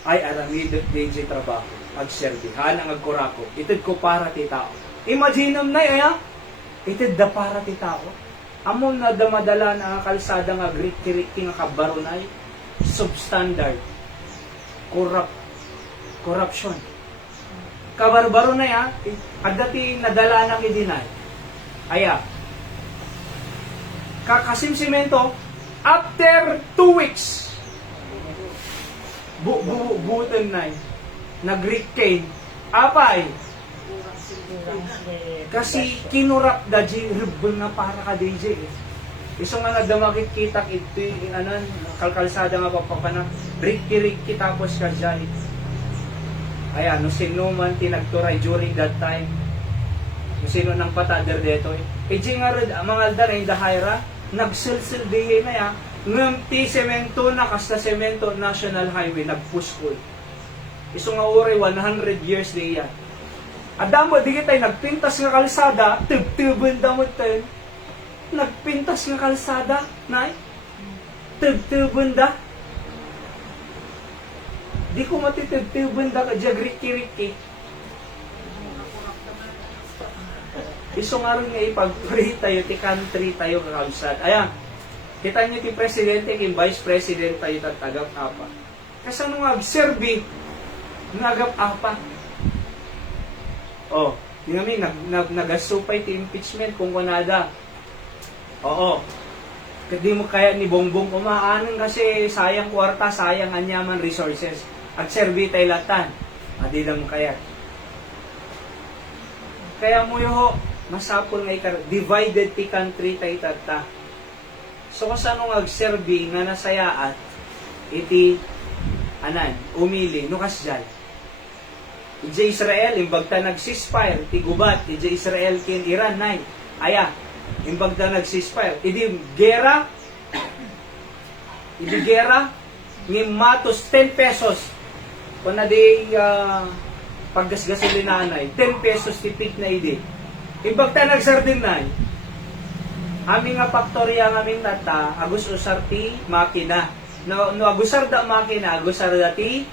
ay aramidot DJ trabaho, agserbihan ang agkurako, itid ko para ti tao. Imagine na itid da para ti tao. Amon na damadala na kalsada nga grit-kiriki nga kabarunay, substandard, corruption. Kabarbaro na agdati nadala nang idinay. Aya, kakasimsimento, after 2 weeks, buutan na nag-retain, apay, kasi kinurap da ribble na para ka DJ eh. Iso nga nagdamakit kita ito kalkalsada nga papapanang rikki-rikki tapos ka dyan. Ayan, no sino man tinagturay during that time, no sino nang patader dito eh. Nga rin, mga alda na yung dahayra, nagsilsil diye na ngam ti semento na kasta semento national highway, nagpush ko eh. Iso nga uri, 100 years diye yan. Adamo, di kitay nagpintas nga kalsada, tib-tibin damot tayo. Nagpintas nga kalsada, nay? Tib-tibin da. Di ko matitib-tibin da ka dya riki-riki. Iso nga rin nga ipag-pray tayo, ti country tayo kakalsad. Ayan, kita nyo ti presidente, ki vice president tayo tatagap apa. Kasi ano nga, observe, nagap apa. Oh, di kami nagasupay ti impeachment kung kunada. Oo. Hindi mo kaya ni Bongbong kumaanan kasi sayang kwarta, sayang anyaman resources. At serbi tayo latan. Hindi lang mo kaya. Kaya mo yo, masapol nga ikar, divided ti country tayo tata. So kung saan agserbi nga nasayaat, iti, umili, nukas dyan. Ije Israel, imbagta nag-ceasefire, ti gubat, ije Israel kin Iran, nay. Aya, imbagta nag-ceasefire. Idi gera, ng matos 10 pesos. Kung na di paggasgasolina nay, 10 pesos tipik na idi. Imbagta nagsardin nay. Aming nga faktorya ng aming tata, agus usar ti makina. No agusar da makina, agusar da ti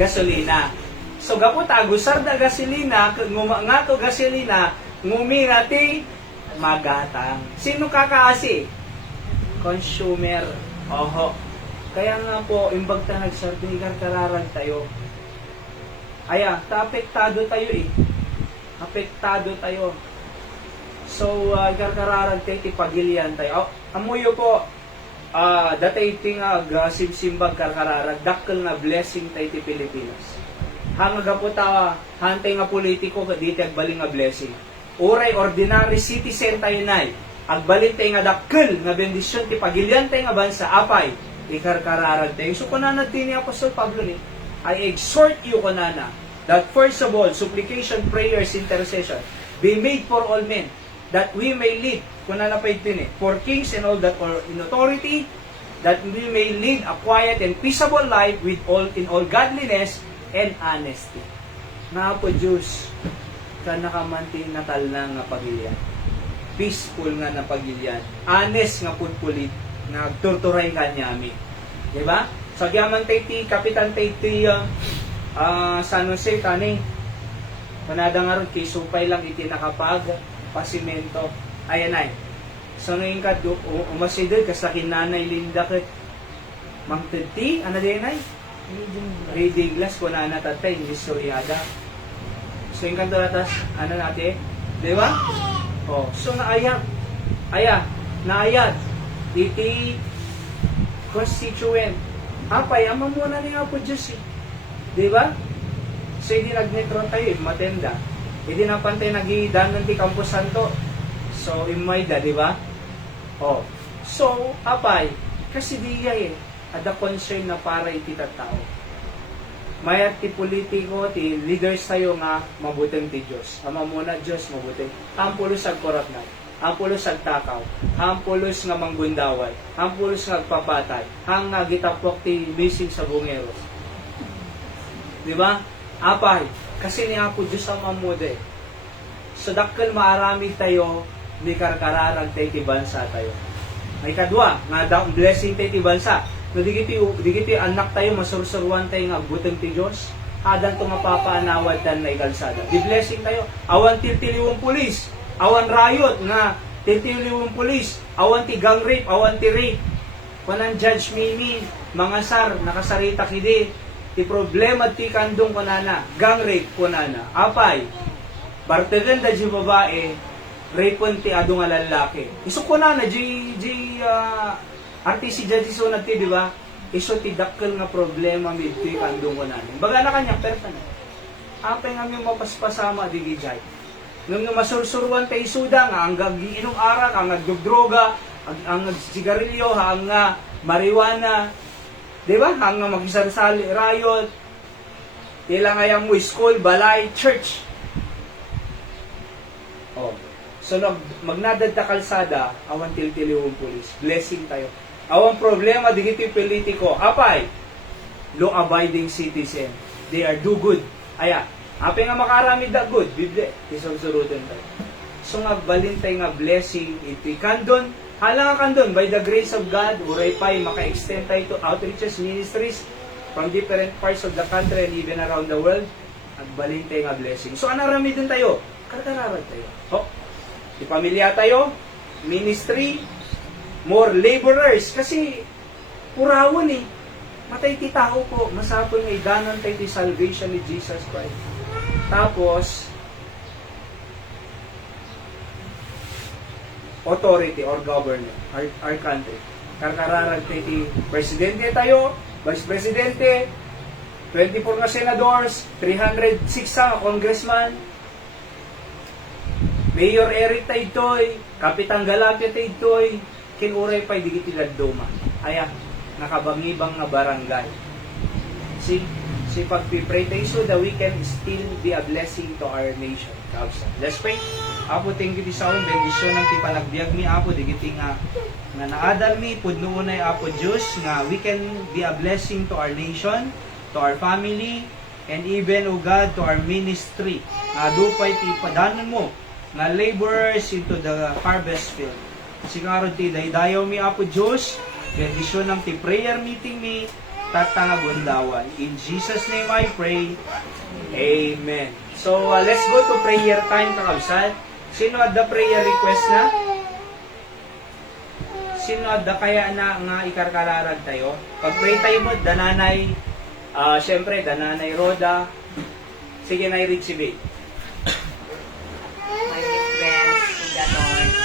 gasolina. So gapot agusar da gasolina, nga to gasolina, ngumi ti magatang. Sino kakaasi? Consumer. Oho. Kaya nga po, imbag ta nagsardigar kararag tayo. Aya, apektado tayo eh. Apektado tayo. So, kararag tayo, tipagilian tayo. Amuyo po, datay tinga simsimbag kararag, dakkel na blessing tayo ti Pilipinas. Hanga po ta, hantay nga politiko, diti agbaling nga blessing. Uray, ordinary citizen tayo nay. Agbalin tayo nga dakkel, nga bendisyon, ti pagilian tayo nga bansa, apay, ikarkararag tayo. So, kunana din ni Apostol Pablo ni, I exhort you kunana, that first of all, supplication, prayers, intercession, be made for all men, that we may lead, kunana pa din for kings and all that are in authority, that we may lead a quiet and peaceable life with all in all godliness and honesty. Nga po Diyos, ka nakamanti natal na nga pagilian. Peaceful nga na pagilian. Honest nga pulpulit, nga torturay ka nyami. Diba? Sa gyaman tayo ti, kapitan tayo ti, San Jose, tani, Panada nga ron, kay supay lang iti nakapag pasimento. Ayan ay. So ngayon ka, umasidod, kasakin nanay Linda kat Mang Titi, ano din ay? Reading glass, kung na natatay, hindi suryada. So yung kanto natas, ano natin? Di ba? Oh, so naayat. Naayat. Iti constituent. Apay, ama muna ni Apo Diyos eh. Di ba? So hindi nagnetron tayo, matenda. Hindi napantay nagidanon ti Campo Santo. So, imayda, di ba? Oh. So, apay, kasi diya eh, ada concern na para iti tao. Mayat ti politiko, ti leaders tayo nga, mabuting ti Diyos. Ama muna Diyos, mabuting. Ampulos ag korap na. Ampulos ag takaw. Ampulos nga manggundaway. Ampulos nga agpapatay. Hang nga gitapok ti bising sa bungeros. Di ba? Apay, kasi ni Apo Diyos ang mamude. So, dakkel maarami tayo, di karkararag tayo ti bansa tayo. May kadwa, nga daw blessing tayo ti bansa. No, digiti anak tayo, masursuruan tayo nga buteng ti Diyos. Adan to mapapaanawad tan na ikalsada. Di blessing tayo. Awan titiliwong pulis. Awan riot nga titiliwong pulis. Awan ti gang rape, awan ti rape. Kunan Judge Mimi, mga sar, nakasarita kidi. Ti problema ti kandong kunana, gang rape kunana. Apay, bartegen da di babae, rapon ti ado nga lalaki. Iso kunana, artisi dyan sunod ti, di ba? Iso ti dakkel nga problema med ti kandong kunana. Baga na kanya, perta na. Apay nga yung mapaspasama di gijay. Nung masursuruan tayo suda nga, ang gagiinom arak, ang nagdugdroga, ang sigarilyo, ang marijuana, di ba? Ang magisarsali, riot, ilang ayang mo, school, balay, church. Oh. So, magnadad ta kalsada, awan tiltiliwong pulis. Blessing tayo. Awan problema, digiti politiko. Apay, law-abiding citizen. They are do good. Aya, apay nga makarami da good. Bibli, isang-surutin tayo. So, nga balintay nga blessing, iti kandon, hala nga kandon, by the grace of God, uray pa'y maka-extend tayo to outreaches, ministries, from different parts of the country and even around the world, at balintay nga blessing. So, anarami din tayo? Karkararad tayo. Oh, ipamilya tayo, ministry, more laborers. Kasi, purawon eh. Matay ti tao po. Masapon nga idanan tayo ti salvation ni Jesus Christ. Tapos, authority or government, our country. Karkararag tayo ti presidente tayo, vice presidente, 24 na senadors, 306 ang congressman, Mayor Eric Taytoy, Kapitan Galapia Taytoy, kinuray pa'y digitilag duma. Aya, nakabangibang nga barangay. Si pagpipray tayo so that we can still be a blessing to our nation. Let's pray. Apo, thank you sa akong bendisyon ng tipanagbiag mi, Apo, digiti nga naadal mi, pudnoon ay Apo Diyos, nga we can be a blessing to our nation, to our family, and even, O God, to our ministry. Nga dupay ti padanan mo, nga laborers into the harvest field. Sigaro ti daydayaw mi, Apo Diyos, bendisyon ng ti prayer meeting mi, tatangagundawan. In Jesus' name I pray. Amen. So, let's go to prayer time, kakabsat. Sino at the prayer request na? Sino at the kaya na nga ikarkararag tayo? Pag-pray tayo mo, dananay, syempre, dananay Roda. Sige, na-read si Babe. My request to the Lord is,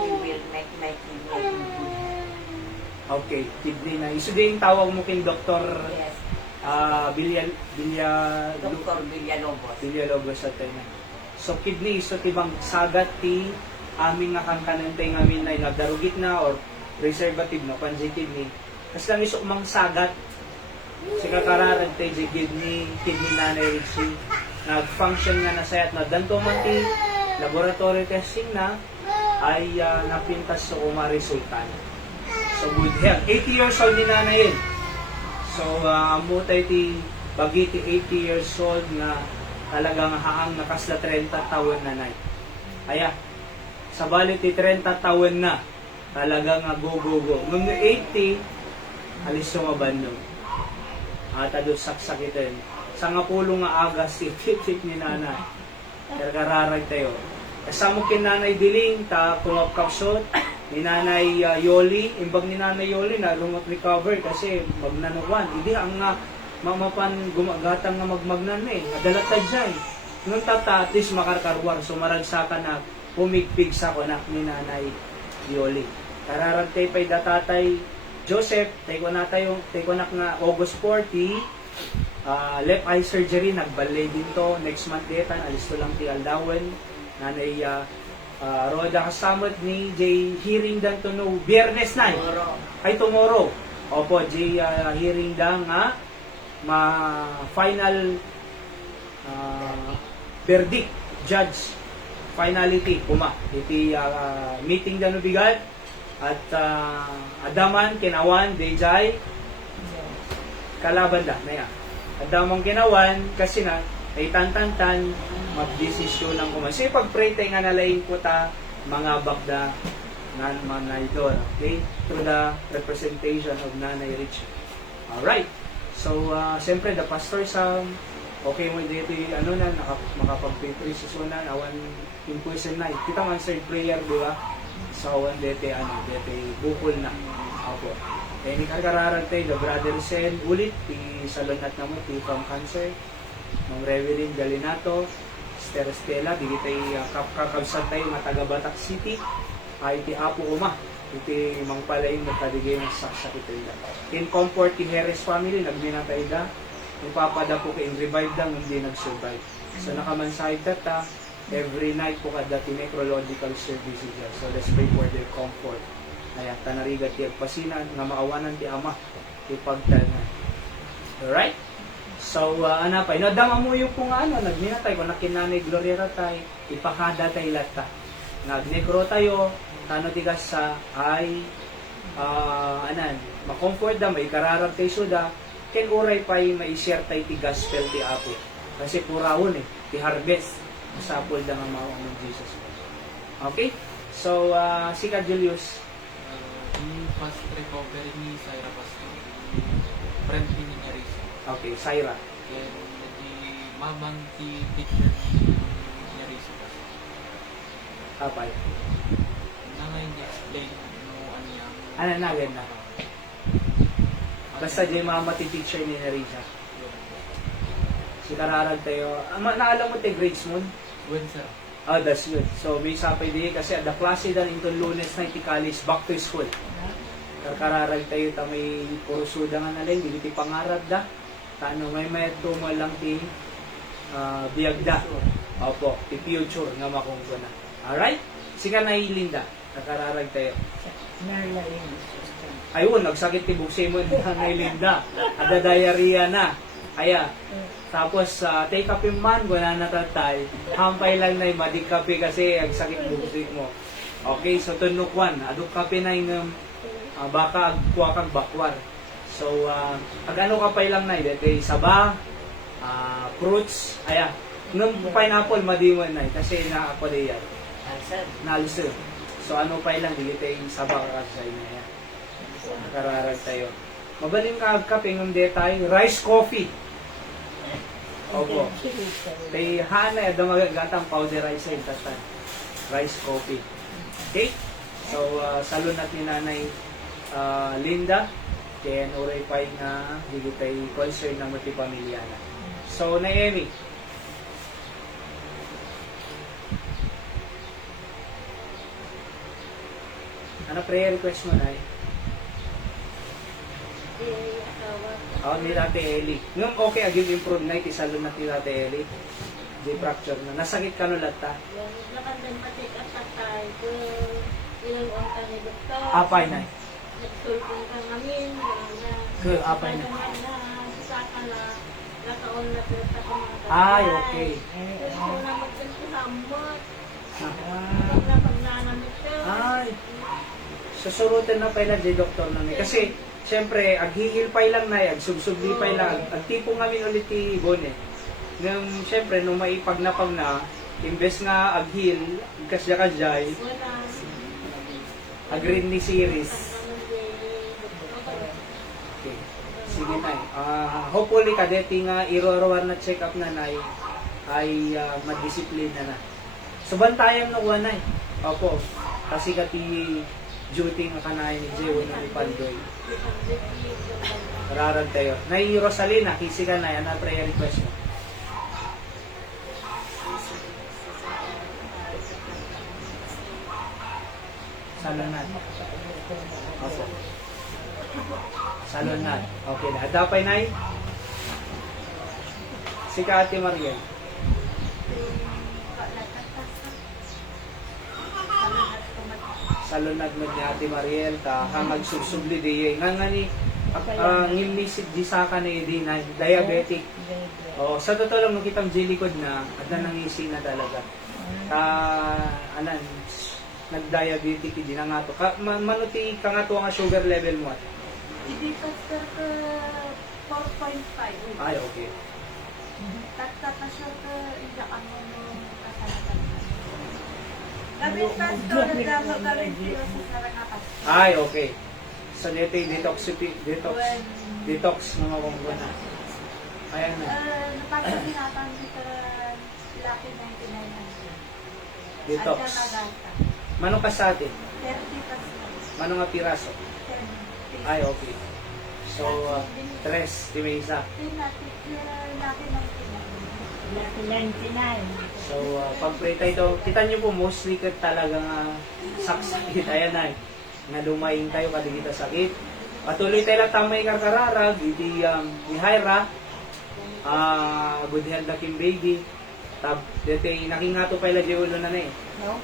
He will make my kidney good. Okay, kidney na. Iso din tawag mo kin Dr. Yes, Dr. Villalobos. Villalobos at tayo na. So, kidney, so tibang sagat ti aming nga kangkanantay ngamin na nagdarugit na or preservative na, pansi kidney. Kasi lang iso mang sagat. Si kakararag tayo di kidney nanay Richie. Nag-function nga na sayat na danto man ti laboratory testing na ay napintas sa resulta. So, good health. 80 years old din nanay yun. So, amo tayo ti bagiti 80 years old na talagang haang nakasla 30 taon na nay. Aya, sa bali ti 30 taon na, talagang go. Nung 80, alis yung abandon. At ado saksakitin. sa nga pulo nga agas, tip ni nanay. Kararag tayo. Kasama kin nanay Diling, ta kumapkapsot, ni nanay Yoli, imbag ni nanay Yoli na lumot recover kasi magnanukan. Hindi ang nga mamapan gumagatang nga magmagnan eh. Adalat ta dyan. Nung tata, at least makarkarwar, sumaragsakan na pumigpig sa konak ni nanay Yoli. Kararag tayo pa'y datatay Joseph, tayo na nga August 40, left eye surgery, nagbalay din to, next month detan, alis to lang ti Aldawen, nanay Roda kasamot ni Jay hearing dan to no, Biyernes na, ay tomorrow, opo, Jay hearing dan nga, final verdict, judge, finality, kuma, iti meeting dan no bigat, at adaman, kinawan, dayjay, kalaban da, na yan. Adaman kinawan, kasi na, ay tantantan, magdesisyon ng kuman. So, pag-pray tayo nga nalaing ko ta, mga bakda, nan manaydo, okay? Through the representation of Nanay Rich. Alright. So, siyempre, the pastor sa, okay mo dito, ano na, makapag-pray sa sunan, awan, in person na. Kita man, answered prayer, di ba? So, awan, dito, bukol na. Opo. Eh, ni kagararag tayo, the brother Sen, ulit, salonat na mo, from cancer. Mang Reverend Galinato, Esther Estela, di kita kakabsat tayo, mga taga Batak City, ay iti Apo Uma, iti Mang Palaing magkadigay ng saksakit tayo. In comfort, ti Harris family, nagminatay da, yung papada po kay revive da, hindi nag-survive. So, nakamansahid data, every night po kada ti necrological services dyan. So, let's pray for their comfort. Ayan, tanarigat ti agpasinan, nga maawanan ti Ama, ti pagtanan. Alright? So, ano pa, inadama mo yung kung ano, nagminatay, kung nakinanay, gloria ratay, ipakada tayo lata. Nagnegro tayo, tano tigas sa ay, makomfort da, may kararag tayo suda, ken uray pa'y mai-share tayo ti gospel ti Apo. Kasi purawon ti harvest, masapol da nga mawang ng Jesus. Okay? So, sika Julius. Yung fast recovery ni Syra Pastor, friend ni Nerissa. Okay, Syra. Kaya di mamang ti teacher ni Nerissa Pastor. Kapay. Na nga hindi explain no ano yan. Ano na, ganda. Basta di mama ti teacher ni Nerissa. Si kararag tayo. Naalam mo ti grades mo? When sir? That's good. So, may sapay di kasi the klase dan into Lunes na iti college, back to school. Kararag tayo ta may purusuda nga na lang, hindi ti pangarad da. Tano, may tumalang ti biyagda. Opo, ti future nga makungko na. Alright? Sika na Linda, kararag tayo. Narlain. Ayun, nagsakit ti buksi mo na Linda. Ada diarrhea na. Kaya, tapos, take up yung man, wala natatay. Hampay lang na yung madikapi kasi ang sakit buksik mo. Okay, so tunukwan. Aduk kape na yung baka agkuha kang bakwar. So, agano kapay lang na yun. Saba, fruits, nung pineapple, madiwan na yun. Kasi naakwa na yan. Nalsir. So, ano pa lang, di kita yung saba kakasay na yan. Nakararag tayo. Mabaling ka agkape ng detay. Rice coffee. Opo. May hana, magagatang powderizer yung tatan. Rice coffee. Okay? So, salon natin ni Nanay Linda. Kaya uray pa na hindi tayo concern ng multi-pamilya na. So, Naemi. Ano prayer request mo, Nay? Ni Ate Eli. Nung okay, aging improve na, isalon na ti Ate Eli. Di fracture na. Nasakit ka no lata? Nakandan pati katatay ko. Ilang onta ni doktor. Apay na. Nagsulpong ka ngamin. Apay na. Saka na. Nakaon na pinata ko mga tatay. Ay, okay. Gusto ko na magkansihamot. Ah. Pag nanamit ko. Ay. Susurutin na pala di doktor na ni. Kasi, siyempre, aghihil pa lang na, agsubsubli pa lang. Ang tipo nga ulit ti Ibon eh. Nung, siyempre, nung maipagnapag na, imbes nga aghil, kasya-kasyay, Wala. agrin ni series. Okay. Si sige na hopefully kadeti nga irorowar na check up na ay madisiplin na. So bantayan no kuha na Opo. Kasi kati duty nga kanayan ni Jay wala ni Pandoy. Rarag tayo. Nay Rosalina, kisi ka na yan prayer request mo. Salonat. Opo. Salonat. Okay na. Adapay na si Ate Mariel. Salonat mo ni Ate Mariel ta hangag subsubli di nga ni ngilisit di sa ka ni di na diabetic. Oh, sa totoo lang makitang jilikod na at nangising na talaga. Anan nag-diabetic di na nga to. Manuti ka nga to ang sugar level mo. Hindi pastor ka 4.5. Ay, okay. Tatapasyo ka isa ka mo nung kasalatan. Kami pastor nagdamo kami dito sa Saranakas. Ay, okay. So, dito yung detox na mabanggo na. Ayan na. Napasok dinatan dito Lucky 99. Detox. At Nagata. Manong ka sa atin? 30 pastor. Manong nga piraso? 10. Ay, okay. So, tres, di may isa. Lucky 99. Lucky 99. So, pag-pray tayo, kita nyo po, mostly ka talagang sakit. Ayan na. Nga lumayin tayo, kasi kita sakit. Patuloy tayo lang tamay karkararag. Iti ni Hyra. Good health na Kim Baby. Dito nakingato pa ila di ulo na No?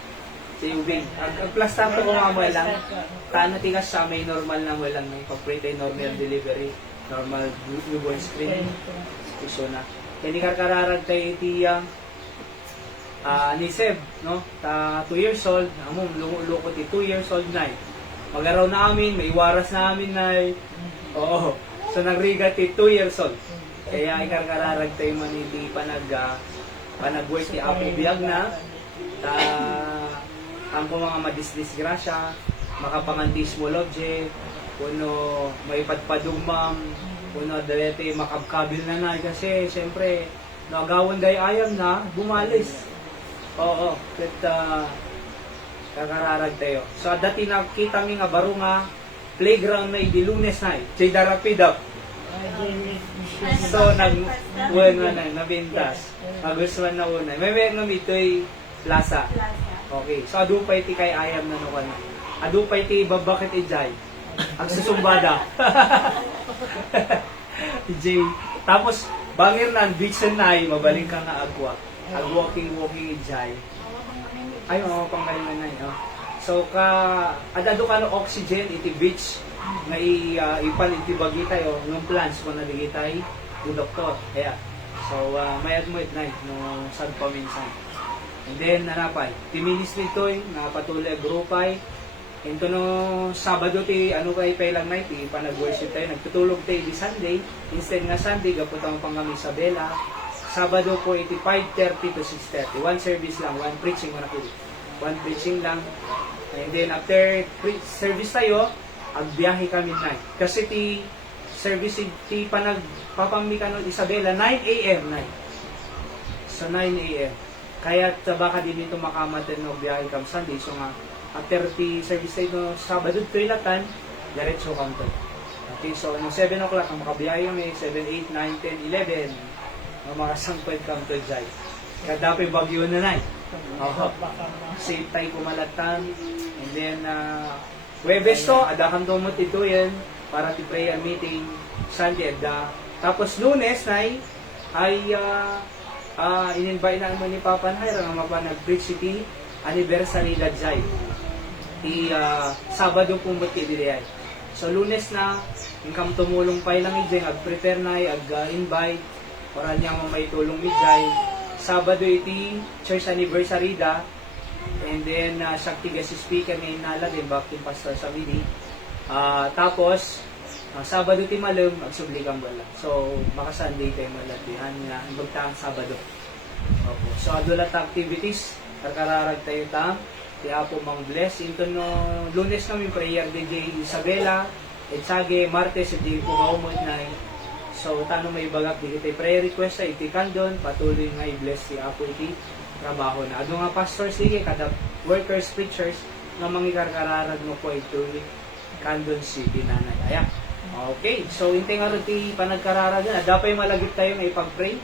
Si Ubing. Ang plastar ko mga mo lang. Tano tigas sa may normal na walang pag-pray tayo, normal delivery. Normal newborn screen. Iso na. Kaya ni karkararag tayo iti ni Seb, no? 2 years old, among lukot 2 years old na Mag-araw na amin, may waras na amin na Oo. So nagrigat 2 years old. Kaya ikarkararag tayo maniti panag-work ti Apo Biyag na. Ang mga madisgrasya, makapangantis mo lobje, kuno may padpadumam, kuno dalete makabkabil na kasi siyempre nagawon day ayam na bumalis. Oo, kakararag tayo. So dati nakita mi nga baro nga playground na di Lunes na chay darapidap. So nabintas. Agusman na una. May nga mitoy plaza. Okay. So adu pa iti kay ayam na no kana. Adu pa iti babakit ijay. Agsusumbada. Ijay. Tapos bangir nan beach na mabaling ka nga agwa. Ag walking ijay. Ay mga panggalingan na So adado ka no oxygen iti beach nga ipan iti bagi tayo ng plants mo na digitay ti doktor. Kaya so mayad mo itnay no sad pa minsan. And then nanapay ti ministry toy na patuloy grupay into no Sabado ti kay pailang night ti panag-worship tayo nagtutulog tayo di Sunday instead nga Sunday gaputang pang kami sa Bella. Sabado po iti 5:30 to 6:30. One service lang, one preaching mo na po. One preaching lang. And then after service tayo, agbiyahe kami na. Kasi ti service ti panagpapamika ng Isabela 9 a.m. na. So 9 a.m. Kaya baka din ito makamatan no biyahe kam Sunday. So nga after ti service tayo no Sabado to ilatan, diretso kam to. Okay, so no 7 o'clock ang makabiyahe kami 7, 8, 9, 10, 11. Mga sangpad kam to jay. Kadapi bagyo na nay. Safe tayo kumalatan. And then, Webes to, adakan to mo tito yan para ti prayer meeting Sunday. Tapos Lunes nay ay in-invite na naman ni Papa Naira nga mapanag-preach city anniversary dajay. Ti Sabado pumot kidiri ay. So Lunes na, income tumulong pa ilang ijay, ag-prepare na ag-invite, para niya may tulong ijay. Sabado iti church anniversary da, and then Shakti guest speaker ngayon nalagin, Baptist Pastor Sabini. Tapos, Sabado ti malum, magsubli kang wala. So, maka-Sunday tayo malatihan na magtaang Sabado. Opo. So, adulat activities, karkararag tayo ta, ti Apo mang bless. Into no Lunes namin prayer DJ Isabela, itsage Martes iti pumawmot na so tano may bagak di kita prayer request sa iti kandon patuloy nga i-bless si Apo iti trabaho na ado nga pastor sige kada workers preachers nga mangikarkararag mo po ito kandon si dinanay ayan okay so inte nga rin ti panagkararag na dapat malagip tayo nga ipag-pray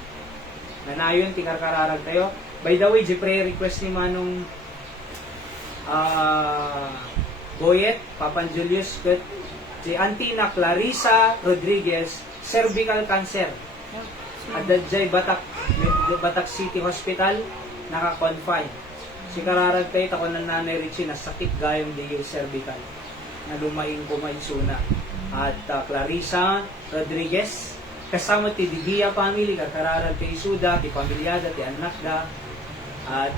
na nayon ti karkararag tayo by the way di prayer request ni Manong Boyet Papan Julius ket si Auntie na Clarissa Rodriguez cervical cancer at dadjay Batak City Hospital naka-confine si kararag tayo tako na nanay Richie na sakit gayong di cervical na lumaing kumaisuna at Clarissa Rodriguez kasama ti Digia family kararag tayo suda ti pamilyada ti anak da at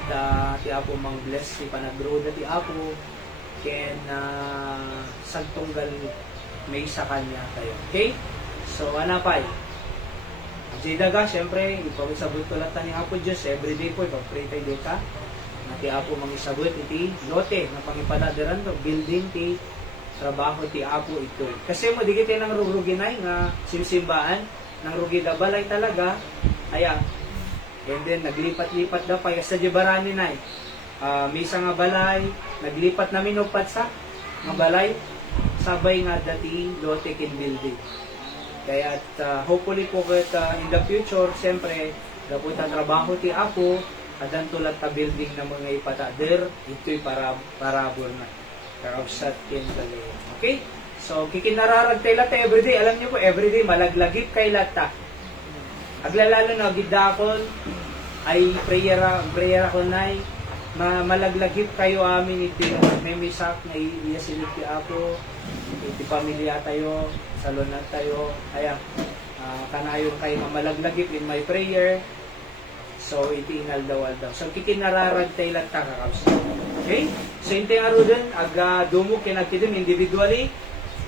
ti Apo mang bless ti panagroda ti Apo ken sagtunggal may sa kanya tayo. Okay? So, anapay. Jidaga, syempre, ipawisabot ko lang ni Apo Diyos. Everyday po, ipag-pray tayo ka. Na ti Apo mangisabot iti lote na pangipadaderan to. Building ti trabaho ti Apo ito. Kasi mo, di kita nang ruginay nga simsimbaan. Nang rugi da balay talaga. Ayan. And then, naglipat-lipat da pa. Sa Jibarani na misa nga balay. Naglipat namin upat sa nga balay. Sabay nga dati lote kin building. Kaya at hopefully po in the future, siyempre, dapat trabaho ti Apo, adan tulad ta building na mga ipatader, ito'y parabor na. Karausat kin dali. Okay? So, kikinararag tayo lata everyday. Alam niyo po, everyday malaglagip kay lata. Aglalalo na, gidakon, ay prayer ako na malaglagip kayo amin iti may misak na iyasilip ti Apo iti pamilya tayo salunan tayo ayan kanayon kayo mamalaglagip in my prayer so iti inaldaw so kikinararag tayo lang kakakaps okay so inte nga rin aga dumok kinagkidim individually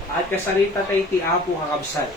at kasarita tayo ti Apo kakabsat